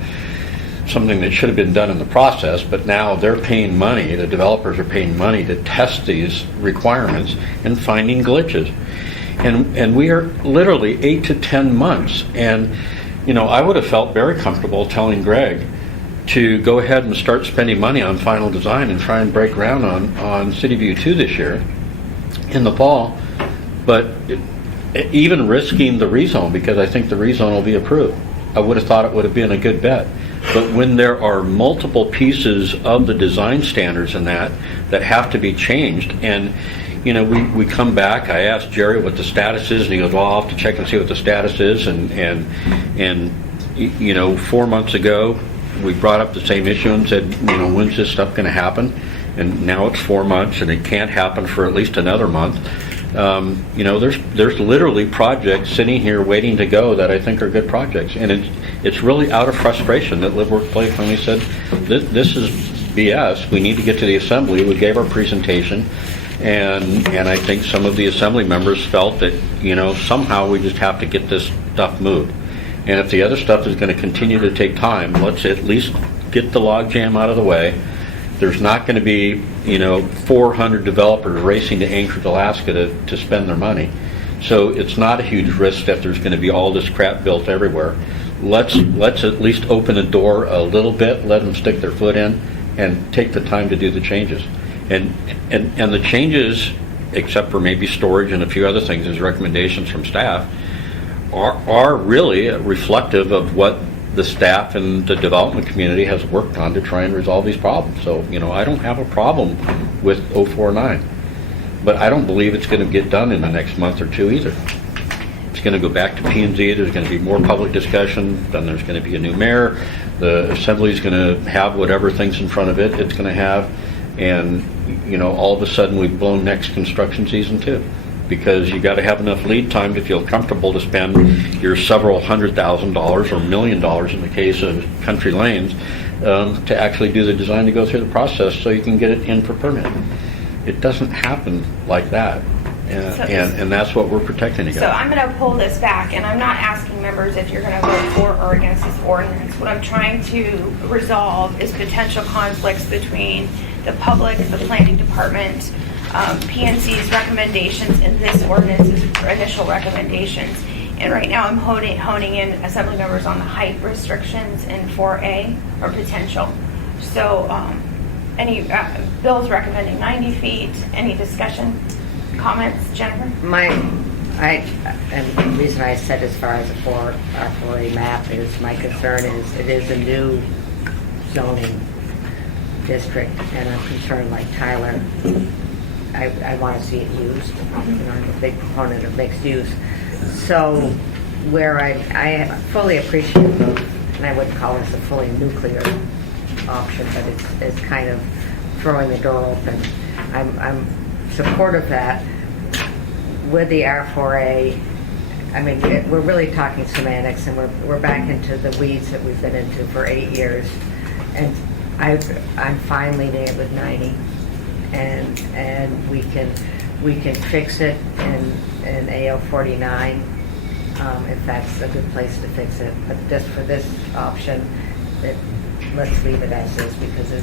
something that should have been done in the process, but now they're paying money, the developers are paying money to test these requirements and finding glitches. And we are literally 8 to 10 months. And, I would have felt very comfortable telling Greg to go ahead and start spending money on final design and try and break ground on City View 2 this year in the fall. But even risking the rezone, because I think the rezone will be approved, I would have thought it would have been a good bet. But when there are multiple pieces of the design standards in that have to be changed, and we come back, I asked Jerry what the status is, and he goes, well, I'll have to check and see what the status is, and 4 months ago, we brought up the same issue and said, when's this stuff going to happen? And now it's 4 months, and it can't happen for at least another month. There's literally projects sitting here waiting to go that I think are good projects, and it's really out of frustration that Live Work Play finally said, this is BS. We need to get to the assembly. We gave our presentation, and I think some of the assembly members felt that somehow we just have to get this stuff moved. And if the other stuff is going to continue to take time, let's at least get the logjam out of the way. There's not going to be 400 developers racing to Anchorage, Alaska to spend their money. So it's not a huge risk that there's going to be all this crap built everywhere. Let's at least open the door a little bit, let them stick their foot in, and take the time to do the changes. And the changes, except for maybe storage and a few other things as recommendations from staff, are really reflective of what the staff and the development community has worked on to try and resolve these problems. So, I don't have a problem with 049, but I don't believe it's going to get done in the next month or two either. It's going to go back to P&Z. There's going to be more public discussion. Then there's going to be a new mayor. The assembly is going to have whatever things in front of it it's going to have. And, all of a sudden we've blown next construction season too. Because you got to have enough lead time to feel comfortable to spend your several $100,000 or $1 million in the case of Country Lanes to actually do the design to go through the process so you can get it in for permit. It doesn't happen like that, and that's what we're protecting against. So I'm going to pull this back, and I'm not asking members if you're going to vote for or against this ordinance. What I'm trying to resolve is potential conflicts between the public, the planning department, PNC's recommendations, and this ordinance's initial recommendations. And right now I'm honing in assembly members on the height restrictions in 4A or potential. So Bill's recommending 90 feet. Any discussion, comments, Jennifer? And the reason I said as far as the 4A map is, my concern is it is a new zoning district, and I'm concerned like Tyler. I want to see it used. I'm a big proponent of mixed use. So where I fully appreciate both, and I wouldn't call this a fully nuclear option, but it's kind of throwing the door open. I'm supportive of that. With the R4A, we're really talking semantics, and we're back into the weeds that we've been into for 8 years. And I'm fine leaving it with 90. And we can fix it in AO 49 if that's a good place to fix it. But just for this option, let's leave it as is, because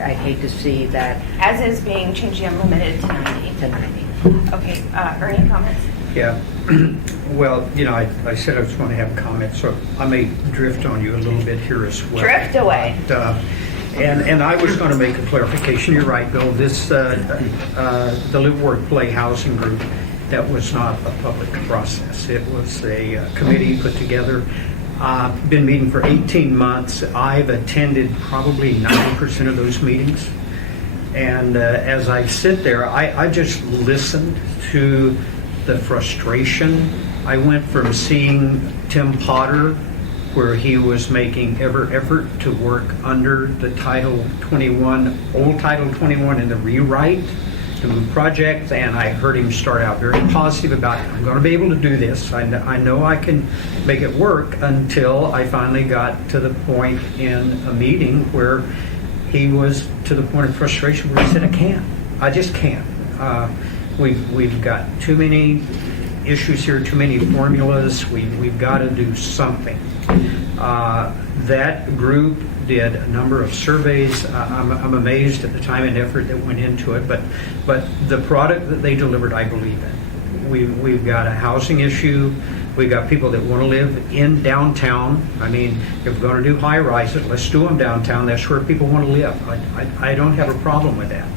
I hate to see that As is being changed unlimited to 90. to 90. Okay, Ernie, comments? Yeah. Well, I said I was going to have comments, so I may drift on you a little bit here as well. Drift away. But, and I was going to make a clarification. You're right, Bill. This the Live Work Play Housing Group, that was not a public process. It was a committee put together. Been meeting for 18 months. I've attended probably 90% of those meetings. And as I sit there, I just listened to the frustration. I went from seeing Tim Potter, where he was making every effort to work under the Title 21, old Title 21 in the rewrite, to move projects, and I heard him start out very positive about it. I'm going to be able to do this. I know I can make it work, until I finally got to the point in a meeting where he was to the point of frustration where he said, I just can't. We've got too many issues here, too many formulas. We've got to do something. That group did a number of surveys. I'm amazed at the time and effort that went into it, but the product that they delivered, I believe in. We've got a housing issue. We've got people that want to live in downtown. I mean, if we're going to do high rises, let's do them downtown. That's where people want to live. I don't have a problem with that.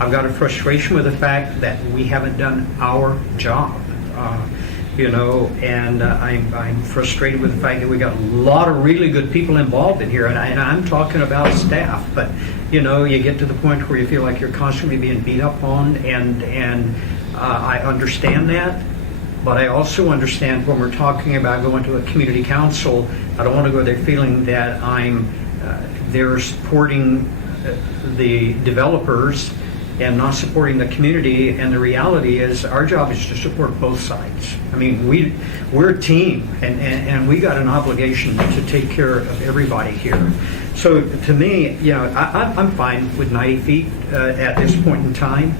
I've got a frustration with the fact that we haven't done our job. And I'm frustrated with the fact that we got a lot of really good people involved in here, and I'm talking about staff. But you get to the point where you feel like you're constantly being beat up on, and I understand that. But I also understand when we're talking about going to a community council, I don't want to go there feeling that I'm there supporting the developers and not supporting the community. And the reality is our job is to support both sides. I mean, we're a team, and we got an obligation to take care of everybody here. So to me, I'm fine with 90 feet at this point in time.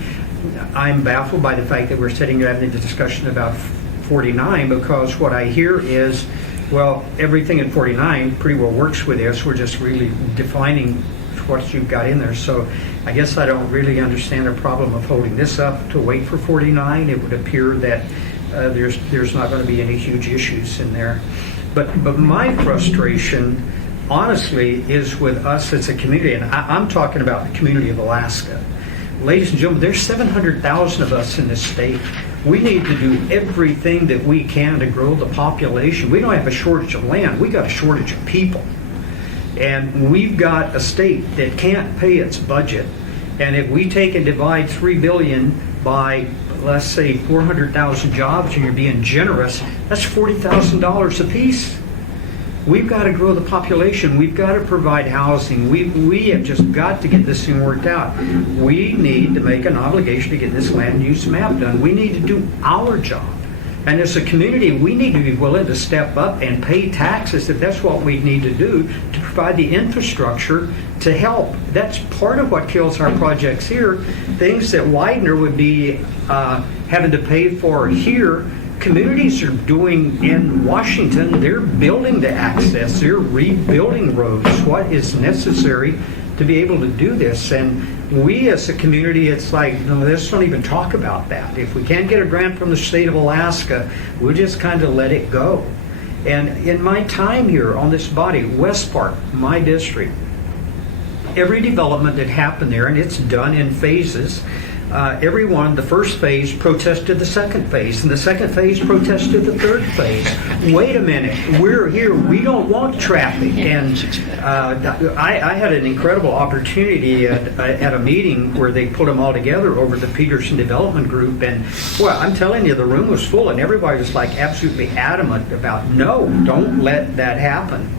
I'm baffled by the fact that we're sitting here having a discussion about 49, because what I hear is, well, everything in 49 pretty well works with this. We're just really defining what you've got in there. So I guess I don't really understand the problem of holding this up to wait for 49. It would appear that there's not going to be any huge issues in there. But my frustration, honestly, is with us as a community, and I'm talking about the community of Alaska. Ladies and gentlemen, there's 700,000 of us in this state. We need to do everything that we can to grow the population. We don't have a shortage of land. We got a shortage of people. And we've got a state that can't pay its budget. And if we take and divide $3 billion by, let's say, 400,000 jobs, and you're being generous, that's $40,000 a piece. We've got to grow the population. We've got to provide housing. We have just got to get this thing worked out. We need to make an obligation to get this land use map done. We need to do our job. And as a community, we need to be willing to step up and pay taxes if that's what we need to do to provide the infrastructure to help. That's part of what kills our projects here. Things that Widener would be having to pay for here, communities are doing in Washington. They're building the access. They're rebuilding roads. What is necessary to be able to do this? And we as a community, it's like, no, let's not even talk about that. If we can't get a grant from the state of Alaska, we'll just kind of let it go. And in my time here on this body, West Park, my district, every development that happened there, and it's done in phases, everyone, the first phase protested the second phase, and the second phase protested the third phase. Wait a minute, we're here, we don't want traffic. And I had an incredible opportunity at a meeting where they put them all together over the Peterson Development Group, and well, I'm telling you, the room was full, and everybody was like absolutely adamant about, no, don't let that happen.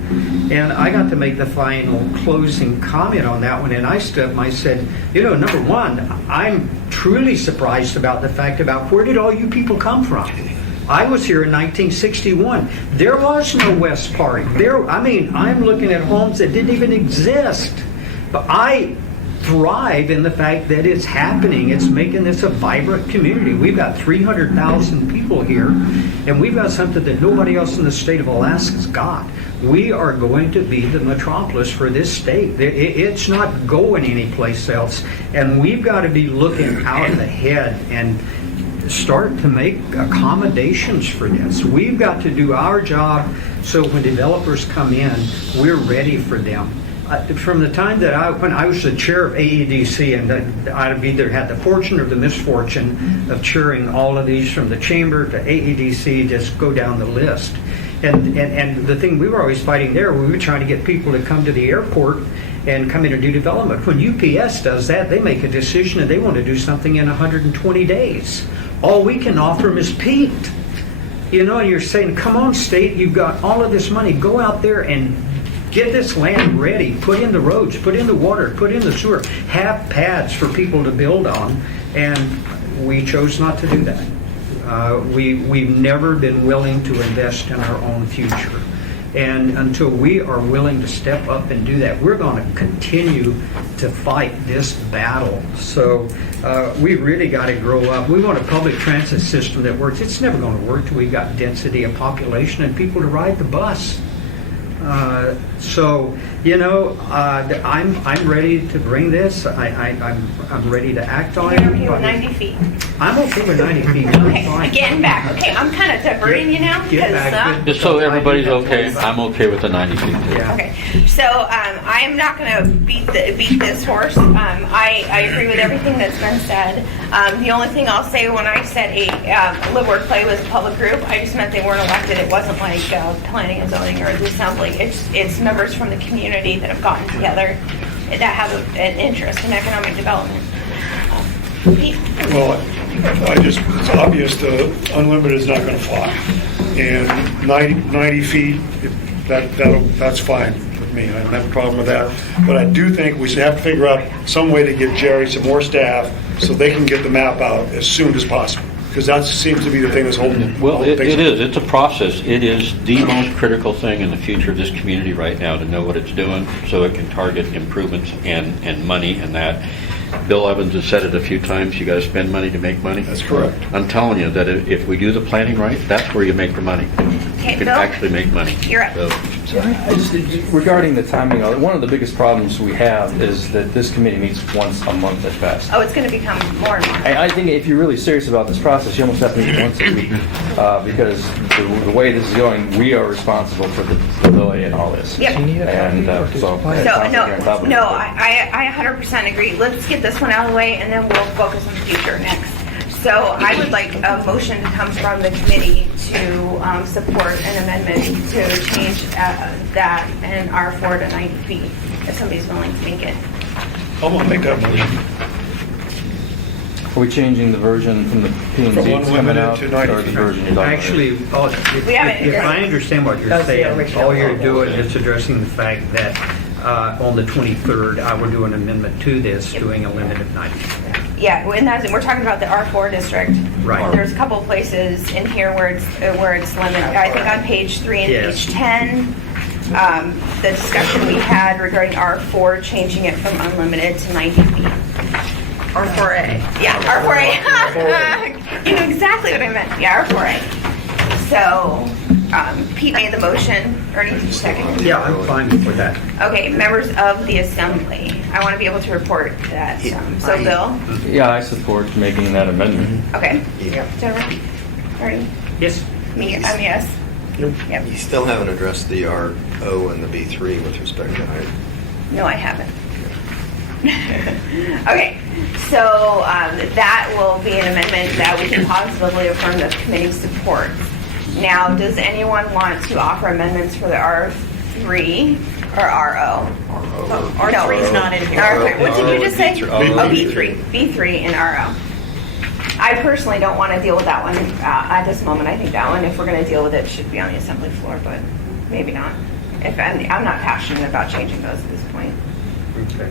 And I got to make the final closing comment on that one, and I stood up and I said, number one, I'm truly surprised about the fact about where did all you people come from? I was here in 1961. There was no West Park. I'm looking at homes that didn't even exist. But I thrive in the fact that it's happening. It's making this a vibrant community. We've got 300,000 people here, and we've got something that nobody else in the state of Alaska's got. We are going to be the metropolis for this state. It's not going anyplace else. And we've got to be looking out ahead and start to make accommodations for this. We've got to do our job so when developers come in, we're ready for them. From the time that when I was the chair of AEDC, and I've either had the fortune or the misfortune of chairing all of these from the chamber to AEDC, just go down the list. And the thing we were always fighting there, we were trying to get people to come to the airport and come in and do development. When UPS does that, they make a decision and they want to do something in 120 days. All we can offer them is peaked. And you're saying, come on, state, you've got all of this money. Go out there and get this land ready. Put in the roads, put in the water, put in the sewer. Have pads for people to build on. And we chose not to do that. We've never been willing to invest in our own future. And until we are willing to step up and do that, we're going to continue to fight this battle. So we really got to grow up. We want a public transit system that works. It's never going to work till we've got density of population and people to ride the bus. So, I'm ready to bring this. I'm ready to act on it. You're okay with 90 feet? I'm okay with 90 feet. Okay, Fine. getting back. Okay, I'm kind of diverting you now. Get back. because, Just so everybody's okay, I'm okay with the 90 feet. too. Yeah. Okay, so I am not going to beat this horse. I agree with everything that's been said. The only thing I'll say, when I said Live Work Play was a public group, I just meant they weren't elected. It wasn't like planning and zoning or the assembly. It's members from the community that have gotten together that have an interest in economic development. Pete? Well, it's obvious the unlimited is not going to fly. And 90 feet, that's fine with me. I don't have a problem with that. But I do think we should have to figure out some way to give Jerry some more staff so they can get the map out as soon as possible. Because that seems to be the thing that's holding. Well, it things up. is. It's a process. It is the most critical thing in the future of this community right now, to know what it's doing so it can target improvements and money and that. Bill Evans has said it a few times, you got to spend money to make money. That's correct. I'm telling you that if we do the planning right, that's where you make the money. Okay, You can Bill? actually make money. You're up. Regarding the timing, one of the biggest problems we have is that this committee meets once a month at best. Oh, it's going to become more and more. I think if you're really serious about this process, you almost have to meet once a week, because the way this is going, we are responsible for the delay and all this. Yep. And so, No, I 100% agree. Let's get this one out of the way, and then we'll focus on the future next. So I would like a motion to come from the committee to support an amendment to change that in R4 to 90 feet, if somebody's willing to make it. I'm going to make that motion. Are we changing the version from the P and Z From that's coming unlimited out, to 90 or the version you're talking about? Actually, We haven't- if I understand what you're That's the saying, original all you're one. doing is addressing the fact that on the 23rd, I will do an amendment to this, doing a limit of 90. Yeah, and we're talking about the R4 district. Right. There's a couple of places in here where it's limited. I think on page 3 and Yes. page 10, the discussion we had regarding R4, changing it from unlimited to 90 feet. R4A. Yeah, R4A. You know exactly what I meant. Yeah, R4A. So, Pete made the motion. Ernie, did you second? Yeah, I'm fine with that. Okay, members of the assembly. I want to be able to report that. So, Bill? Yeah, I support making that amendment. Okay. Jennifer? Ernie? Yes. Me? I'm yes. Yep. You still haven't addressed the RO and the B3 with respect to height. No, I haven't. Okay, so that will be an amendment that we can positively affirm the committee supports. Now, does anyone want to offer amendments for the R3 or RO? R3 is not in here. R3. What did you just say? B3. Oh, B3. B3 and RO. I personally don't want to deal with that one at this moment. I think that one, if we're going to deal with it, should be on the assembly floor, but maybe not. If I'm not passionate about changing those at this point. Okay.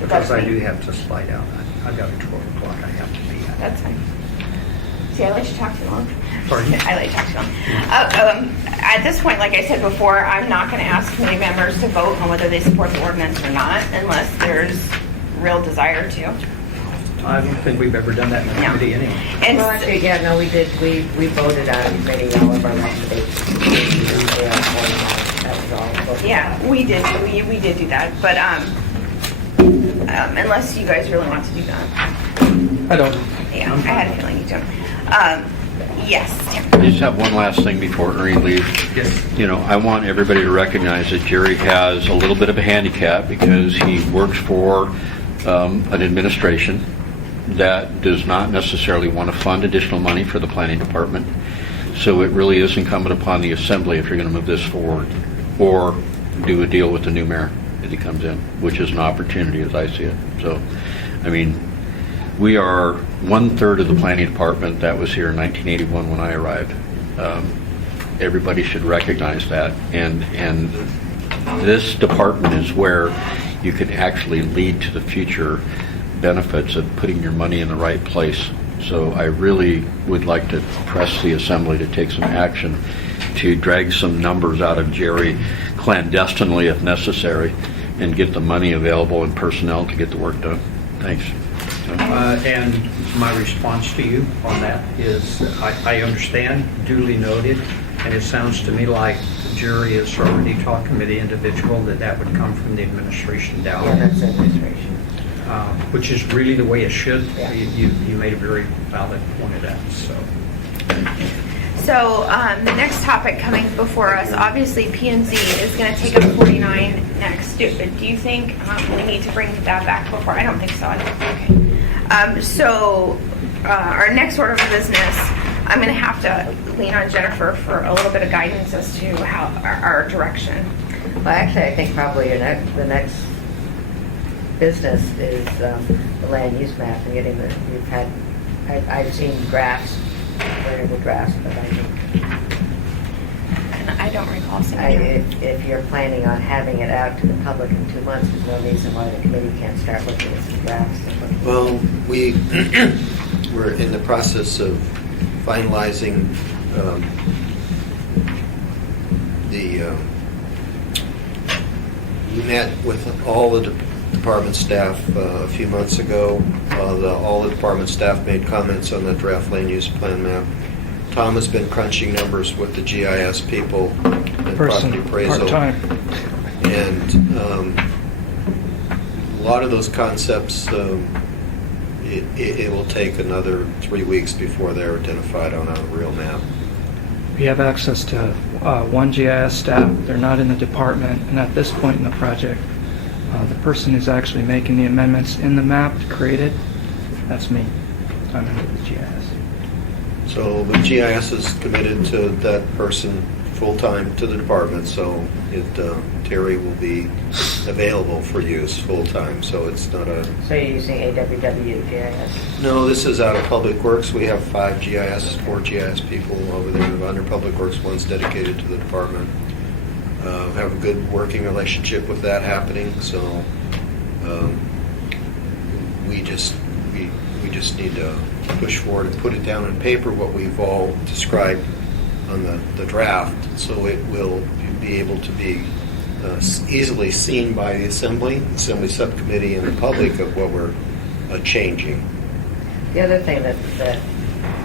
Because I do have to slide out. I've got a 12 o'clock I have to be at. That's fine. See, I let you talk too long. Pardon? I let you talk too long. At this point, like I said before, I'm not going to ask committee members to vote on whether they support the ordinance or not, unless there's real desire to. I don't think we've ever done that in the No. committee anyway. And Well, actually, yeah, no, we did, we voted on many all of our recommendations. That was all. yeah, we did do that, but unless you guys really want to do that. I don't. Yeah, I had a feeling you don't. Yes, Tim. I just have one last thing before Ernie leaves. Yes. You know, I want everybody to recognize that Jerry has a little bit of a handicap because he works for an administration that does not necessarily want to fund additional money for the planning department. So it really is incumbent upon the assembly, if you're going to move this forward, or do a deal with the new mayor as he comes in, which is an opportunity as I see it. So, I mean, we are 1/3 of the planning department that was here in 1981 when I arrived. Everybody should recognize that, and this department is where you can actually lead to the future benefits of putting your money in the right place. So I really would like to press the assembly to take some action to drag some numbers out of Jerry clandestinely if necessary and get the money available and personnel to get the work done. Thanks. And my response to you on that is, I understand, duly noted, and it sounds to me like Jerry is already talking to the individual that would come from the administration down. Yeah, that's administration. Which is really the way it should. Yeah. You made a very valid point of that, so. So the next topic coming before us, obviously P&Z is going to take up 49 next. Do you think we need to bring that back before? I don't think so. Okay. So our next order of business, I'm going to have to lean on Jennifer for a little bit of guidance as to how our direction. Well, actually, I think probably the next business is the land use map and getting I've seen drafts, variable drafts, but I think And I don't recall seeing it. if you're planning on having it out to the public in 2 months, there's no reason why the committee can't start looking at some drafts. Well, we're in the process of finalizing we met with all the department staff a few months ago. All the department staff made comments on the draft land use plan map. Tom has been crunching numbers with the GIS people and property appraisal. Part-time. And a lot of those concepts, it will take another 3 weeks before they're identified on a real map. We have access to one GIS staff. They're not in the department, and at this point in the project, the person who's actually making the amendments in the map to create it, that's me. I'm in the GIS. So the GIS is committed to that person full-time to the department, so Terry will be available for use full-time, so it's not a... So you're using AWW GIS? No, this is out of Public Works. We have 4 GIS people over there under Public Works. One's dedicated to the department. Have a good working relationship with that happening, so we just need to push forward and put it down on paper, what we've all described on the draft, so it will be able to be easily seen by the Assembly subcommittee, and the public of what we're changing. The other thing that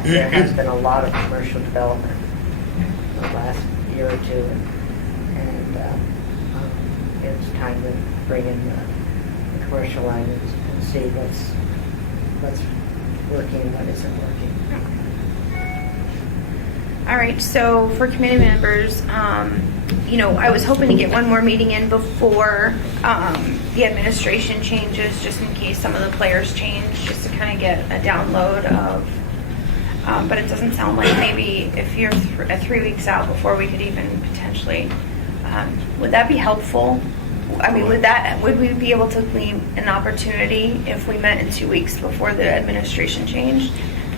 there has been a lot of commercial development in the last year or two, and it's time to bring in the commercial line and see what's working and what isn't working. All right, so for committee members, I was hoping to get one more meeting in before the administration changes, just in case some of the players change, just to kind of get a download of, but it doesn't sound like maybe if you're 3 weeks out before we could even potentially, would that be helpful? I mean, would we be able to glean an opportunity if we met in 2 weeks before the administration changed?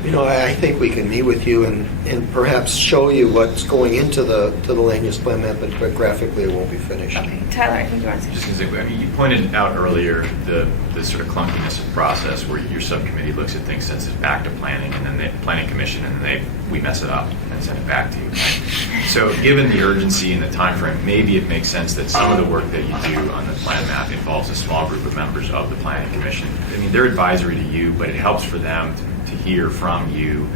I think we can meet with you and perhaps show you what's going into the land use plan map, but graphically it won't be finished. Okay, Tyler, I think you want to say. Just going to say, you pointed out earlier the sort of clunkiness of process where your subcommittee looks at things, sends it back to planning, and then the planning commission, and then we mess it up and send it back to you. So given the urgency and the time frame, maybe it makes sense that some of the work that you do on the plan map involves a small group of members of the planning commission. I mean, they're advisory to you, but it helps for them to hear from you.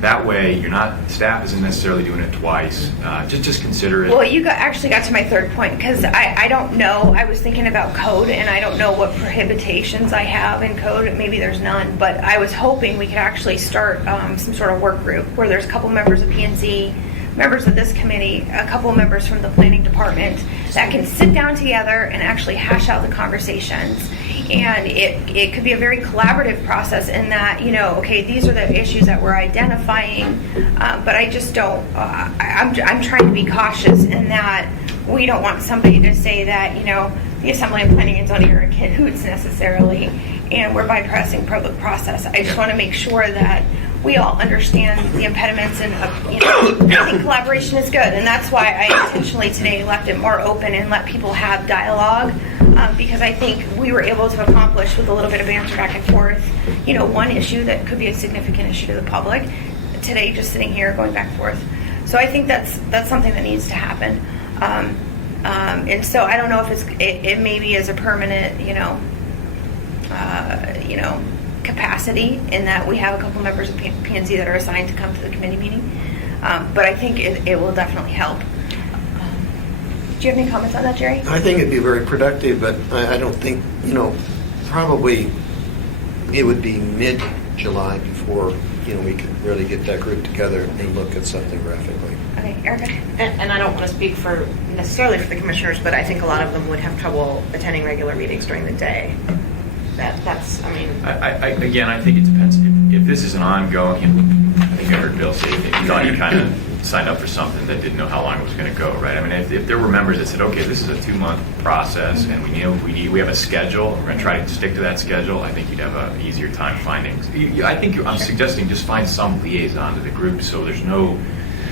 That way, staff isn't necessarily doing it twice. Just consider it. Well, you actually got to my third point, because I don't know. I was thinking about code, and I don't know what prohibitions I have in code. Maybe there's none, but I was hoping we could actually start some sort of work group where there's a couple members of P&Z, members of this committee, a couple of members from the planning department that can sit down together and actually hash out the conversations. And it could be a very collaborative process in that, okay, these are the issues that we're identifying, but I just don't, I'm trying to be cautious in that we don't want somebody to say that, the Assembly of Planning and Zoning are in cahoots necessarily, and we're bypassing public process. I just want to make sure that we all understand the impediments, and I think collaboration is good, and that's why I intentionally today left it more open and let people have dialogue, because I think we were able to accomplish with a little bit of banter back and forth, one issue that could be a significant issue to the public. Today, just sitting here going back and forth, so I think that's something that needs to happen, and so I don't know if it maybe is a permanent, capacity in that we have a couple members of P&Z that are assigned to come to the committee meeting. But I think it will definitely help. Do you have any comments on that, Jerry? I think it'd be very productive, but I don't think, probably it would be mid-July before, we could really get that group together and look at something graphically. Okay, Erica? And I don't want to speak for necessarily for the commissioners, but I think a lot of them would have trouble attending regular meetings during the day. That's, I mean. Again, I think it depends. If this is an ongoing, I think I heard Bill say, if you thought you kind of signed up for something that didn't know how long it was going to go, right? I mean, if there were members that said, okay, this is a 2-month process and we have a schedule, we're going to try to stick to that schedule, I think you'd have an easier time finding. I think I'm suggesting just find some liaison to the group so there's no.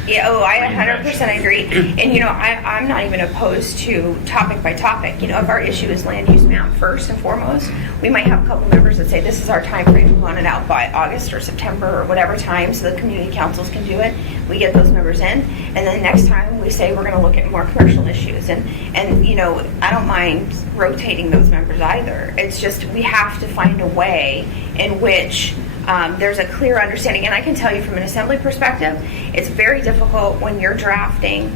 Yeah, I 100% agree. And, I'm not even opposed to topic by topic. If our issue is land use map first and foremost, we might have a couple members that say this is our time frame. We want it out by August or September or whatever time so the community councils can do it. We get those members in. And then next time we say we're going to look at more commercial issues. And I don't mind rotating those members either. It's just we have to find a way in which there's a clear understanding. And I can tell you from an assembly perspective, it's very difficult when you're drafting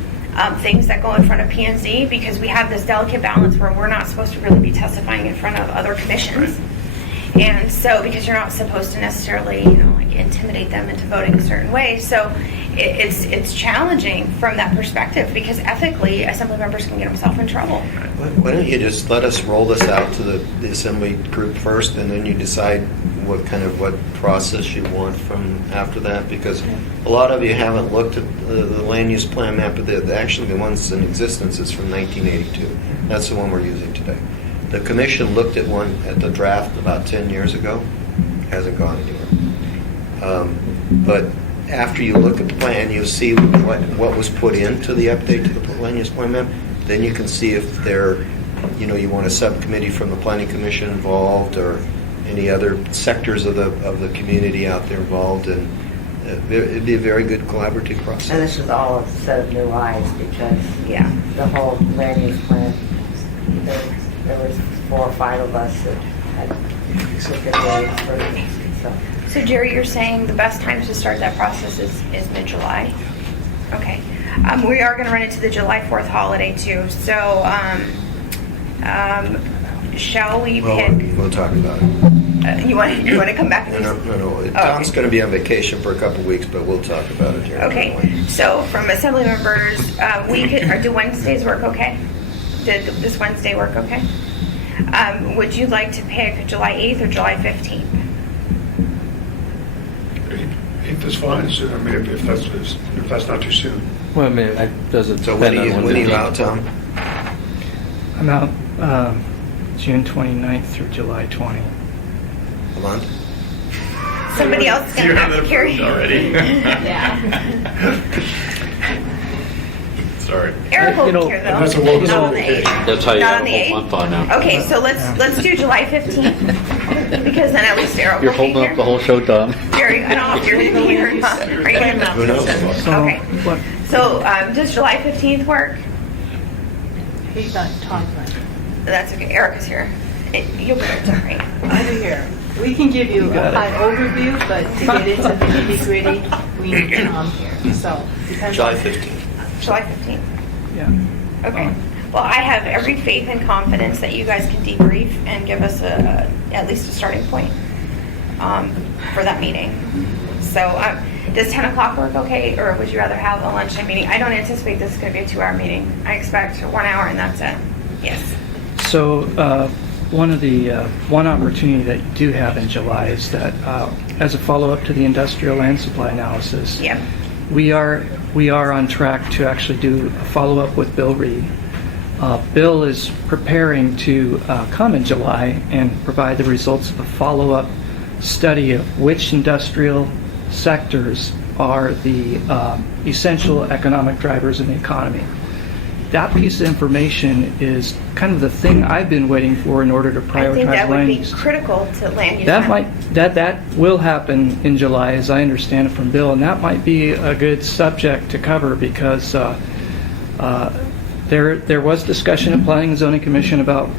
things that go in front of P&Z because we have this delicate balance where we're not supposed to really be testifying in front of other commissions. And so, because you're not supposed to necessarily, intimidate them into voting a certain way. So it's challenging from that perspective because ethically, assembly members can get themselves in trouble. Why don't you just let us roll this out to the assembly group first, and then you decide what process you want from after that? Because a lot of you haven't looked at the land use plan map, but actually the ones in existence is from 1982. That's the one we're using today. The commission looked at one at the draft about 10 years ago. Hasn't gone anywhere. But after you look at the plan, you'll see what was put into the update to the land use plan map. Then you can see if you want a subcommittee from the planning commission involved or any other sectors of the community out there involved, and it'd be a very good collaborative process. And this is all a set of new eyes because the whole land use plan, there was 4 or 5 of us that had different ways for it. So Jerry, you're saying the best time to start that process is mid-July? Okay. We are going to run into the July 4th holiday too. So shall we pick? We'll talk about it. You want to come back? No. Tom's going to be on vacation for a couple of weeks, but we'll talk about it here. Okay. So from assembly members, we could. Do Wednesdays work okay? Did this Wednesday work okay? Would you like to pick July 8th or July 15th? 8th is fine. So, I mean, if that's not too soon. Well, I mean, does it So when are you out, Tom? I'm out June 29th through July 20. A month? Somebody else is going to have to carry. Already. Yeah. Sorry. Eric will be here though. That's a local Not on the 8th. That's how you Not have on a the whole 8th? month on now. Okay, so let's do July 15th because then at least Eric You're will be holding here. up the whole show, Tom. Jerry, I don't know if you're going to be here or not. Are you going to? Who knows? Okay. What, So does July 15th work? He's not talking. That's okay. Eric is here. You'll be there, right? I'll be here. We can give you got it. an overview, but to get into the nitty-gritty, we need Tom here. So, depends July on- 15th. July 15th. yeah. Okay. Well, I have every faith and confidence that you guys can debrief and give us at least a starting point for that meeting. So does 10 o'clock work okay, or would you rather have a lunchtime meeting? I don't anticipate this is going to be a 2-hour meeting. I expect 1 hour and that's it. Yes. So one opportunity that you do have in July is that as a follow-up to the industrial land supply analysis, Yep. we are on track to actually do a follow-up with Bill Reed. Bill is preparing to come in July and provide the results of a follow-up study of which industrial sectors are the essential economic drivers in the economy. That piece of information is kind of the thing I've been waiting for in order to prioritize I think that would land be use. critical to land use. That will happen in July, as I understand it from Bill, and that might be a good subject to cover because there was discussion at Planning and Zoning Commission about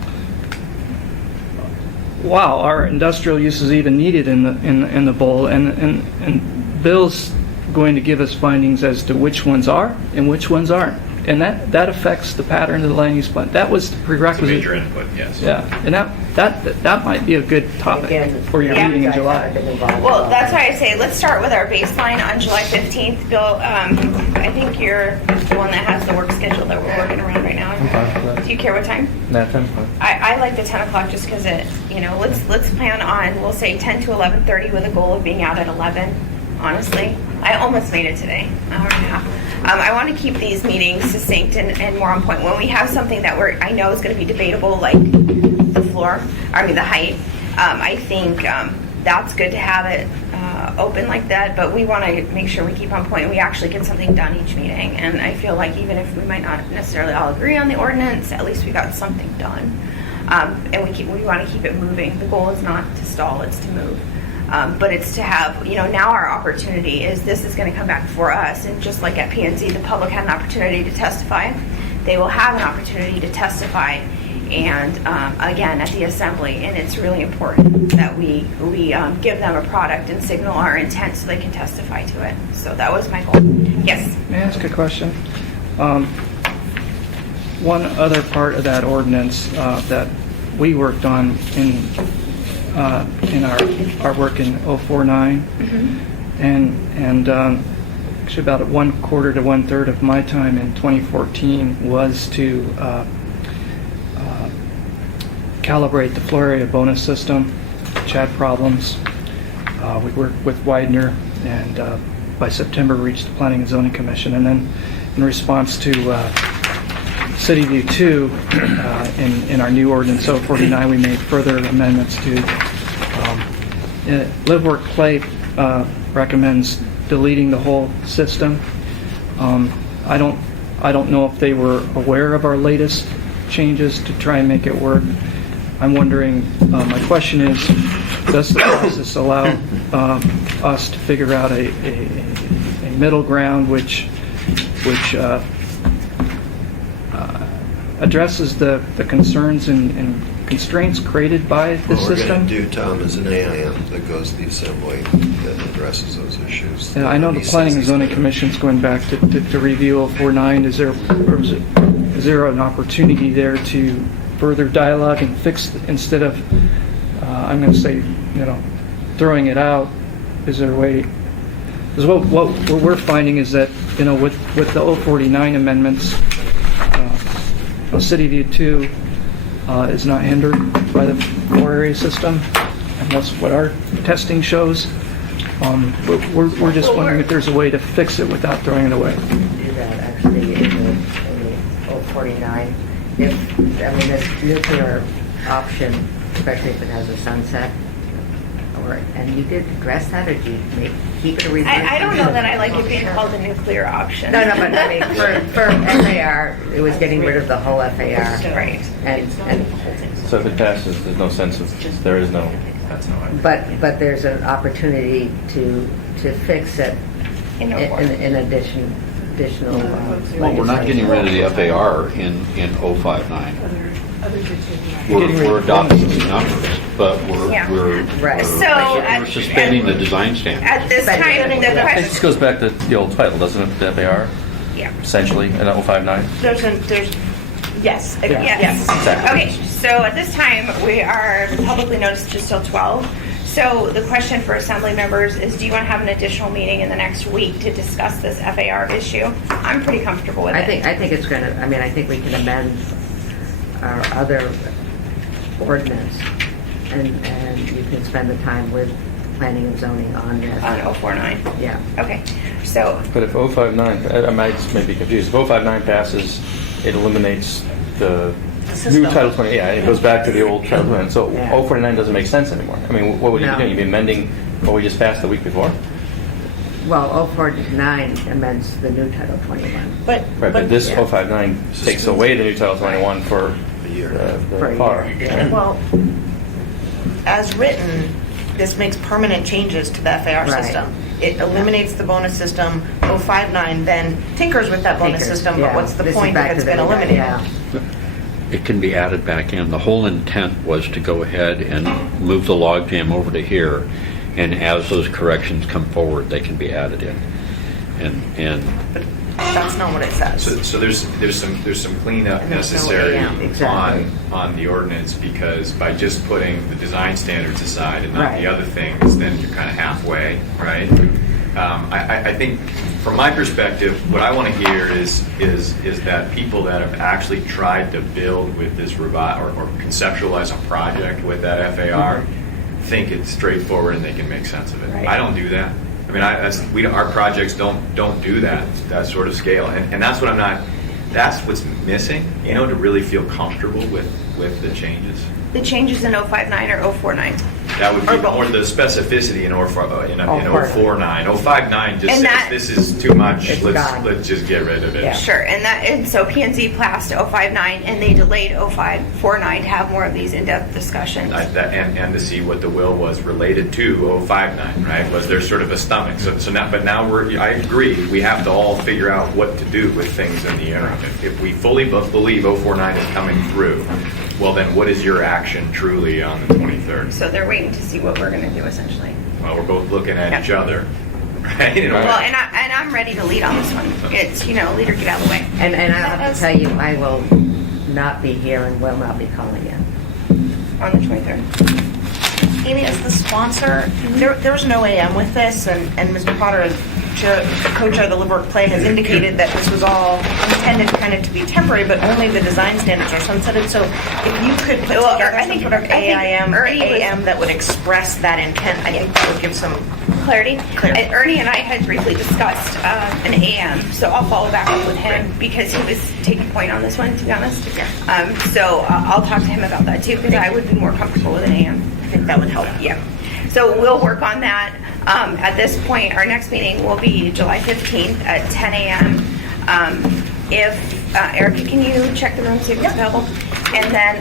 wow, our industrial use is even needed in the bowl, and Bill's going to give us findings as to which ones are and which ones aren't. And that affects the pattern of the land use plan. That was the It's a prerequisite. major input, yes. Yeah, and that might be a good topic Again, for your Yeah. meeting in you guys July. haven't been involved Well, at that's all. why I say, let's start with our baseline on July 15th. Bill, I think you're the one that has the work schedule that we're working around right now. Do you care what time? That time's fine. I like the 10 o'clock just because let's plan on, we'll say 10 to 11:30 with a goal of being out at 11, honestly. I almost made it today, hour and a half. I want to keep these meetings succinct and more on point. When we have something that I know is going to be debatable, like the height, I think that's good to have it open like that, but we want to make sure we keep on point and we actually get something done each meeting. And I feel like even if we might not necessarily all agree on the ordinance, at least we got something done. And we want to keep it moving. The goal is not to stall, it's to move. But it's to have, now our opportunity is this is going to come back for us. And just like at PNZ, the public had an opportunity to testify. They will have an opportunity to testify. And again, at the assembly. And it's really important that we give them a product and signal our intent so they can testify to it. So that was my goal. Yes. May I ask a question? One other part of that ordinance that we worked on in our work in 049, and actually about 1/4 to 1/3 of my time in 2014 was to calibrate the floor area bonus system, which had problems. We worked with Widener, and by September reached the Planning and Zoning Commission, and then in response to City View 2, in our new ordinance 049, we made further amendments to Live Work Play recommends deleting the whole system. I don't know if they were aware of our latest changes to try and make it work. I'm wondering, my question is, does the process allow us to figure out a middle ground which addresses the concerns and constraints created by the What we're system? going to do, Tom, is an AIM that goes to the assembly that addresses those issues. Yeah, I know the Planning and Zoning Commission's going back to review 049. Is there an opportunity there to further dialogue and fix, instead of, I'm going to say, throwing it out, is there a way? Because what we're finding is that, with the 049 amendments, City View 2 is not hindered by the floor area system, and that's what our testing shows. We're just wondering if there's a way to fix it without throwing it away. Do that actually in the 049. This nuclear option, especially if it has a sunset, and you did address that, or did you keep it a reverse? I don't know that I like it being called a nuclear option. No, but I mean, for FAR, it was getting rid of the whole FAR. Right. And So if it passes, there's no sense of, there is no, That's how I. but there's an opportunity to fix it In in additional. Well, we're not getting rid of the FAR in 059. We're adopting the numbers, but Yeah. we're Right. we're suspending the design standard. At this time, the it just question, goes back to the old title, doesn't it, the FAR, yeah. essentially, in 059? Yes. Yes. Exactly. Okay, so at this time, we are publicly noticed just till 12. So the question for assembly members is, do you want to have an additional meeting in the next week to discuss this FAR issue? I'm pretty comfortable with it. I think it's gonna, I think we can amend our other ordinance, and you can spend the time with planning and zoning on this. On 049. Yeah. Okay, so, But if 059, I might just maybe confused, if 059 passes, it eliminates the new Title 20, yeah, it goes back to the old Title 20, so Yeah. 049 doesn't make sense anymore. I mean, what would you be No. doing? You'd be amending what we just passed the week before? Well, 049 amends the new Title 21. Right, but this yeah. 059 takes away the new Title 21 for A year. For a the FAR. year, yeah. Well, as written, this makes permanent changes to the FAR Right. system. It eliminates the bonus system. 059 then tinkers with that bonus Tinkers, system, yeah. but what's the This is point back if it's to the- been eliminated? yeah. it can be added back in. The whole intent was to go ahead and move the logjam over to here, and as those corrections come forward, they can be added in. And That's not what it says. So there's some cleanup And there's no necessary AM. Exactly. on the ordinance, because by just putting the design standards aside and not the Right. other things, then you're kind of halfway, right? I think, from my perspective, what I want to hear is that people that have actually tried to build with this or conceptualize a project with that FAR think it's straightforward and they can make sense of it. Right. I don't do that. I mean, our projects don't do that sort of scale, and that's what that's what's missing, to really feel comfortable with the changes. The changes in 059 or 049. That would be Or both. more the specificity in 049. 049. 059 just And says that- this is too much. It's Let's gone. just get rid of it. Yeah. Sure, and so P&Z passed 059, and they delayed 0549 to have more of these in-depth discussions. And to see what the will was related to 059, right? Was there sort of a stomach? So now, I agree, we have to all figure out what to do with things in the interim. If we fully believe 049 is coming through, well then what is your action truly on the 23rd? So they're waiting to see what we're going to do, essentially. Well, we're both looking at Yeah. each other, right? Well, and I'm ready to lead on this one. It's, leader, get out of the way. And I have to tell you, I will not be here and will not be calling in. On the 23rd. Amy, as the sponsor, there's no AM with this, and Mr. Potter, co-chair of the Live Work Play, has indicated that this was all intended kind of to be temporary, but only the design standards are sunsetted. So if you could put Well, together I think- some sort of I think AIM or Ernie was- AM that would express that intent, I think that would give some Clarity. Clear. And Ernie and I had briefly discussed an AM, so I'll follow back up with him because he was taking point on this one, to be honest. So I'll talk to him about that too, because I would be more comfortable with an AM. I think that would help. Yeah. So we'll work on that. At this point, our next meeting will be July 15th at 10 a.m. Erica, can you check the room, see if it's available? And then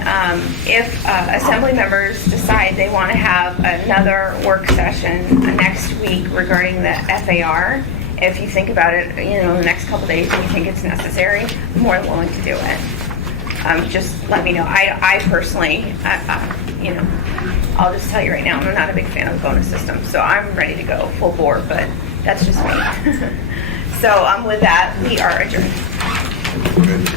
if assembly members decide they want to have another work session next week regarding the FAR, if you think about it, in the next couple days and you think it's necessary, I'm more than willing to do it. Just let me know. I personally, I'll just tell you right now, I'm not a big fan of the bonus system, so I'm ready to go full board, but that's just me. So with that, we are adjourned. Good.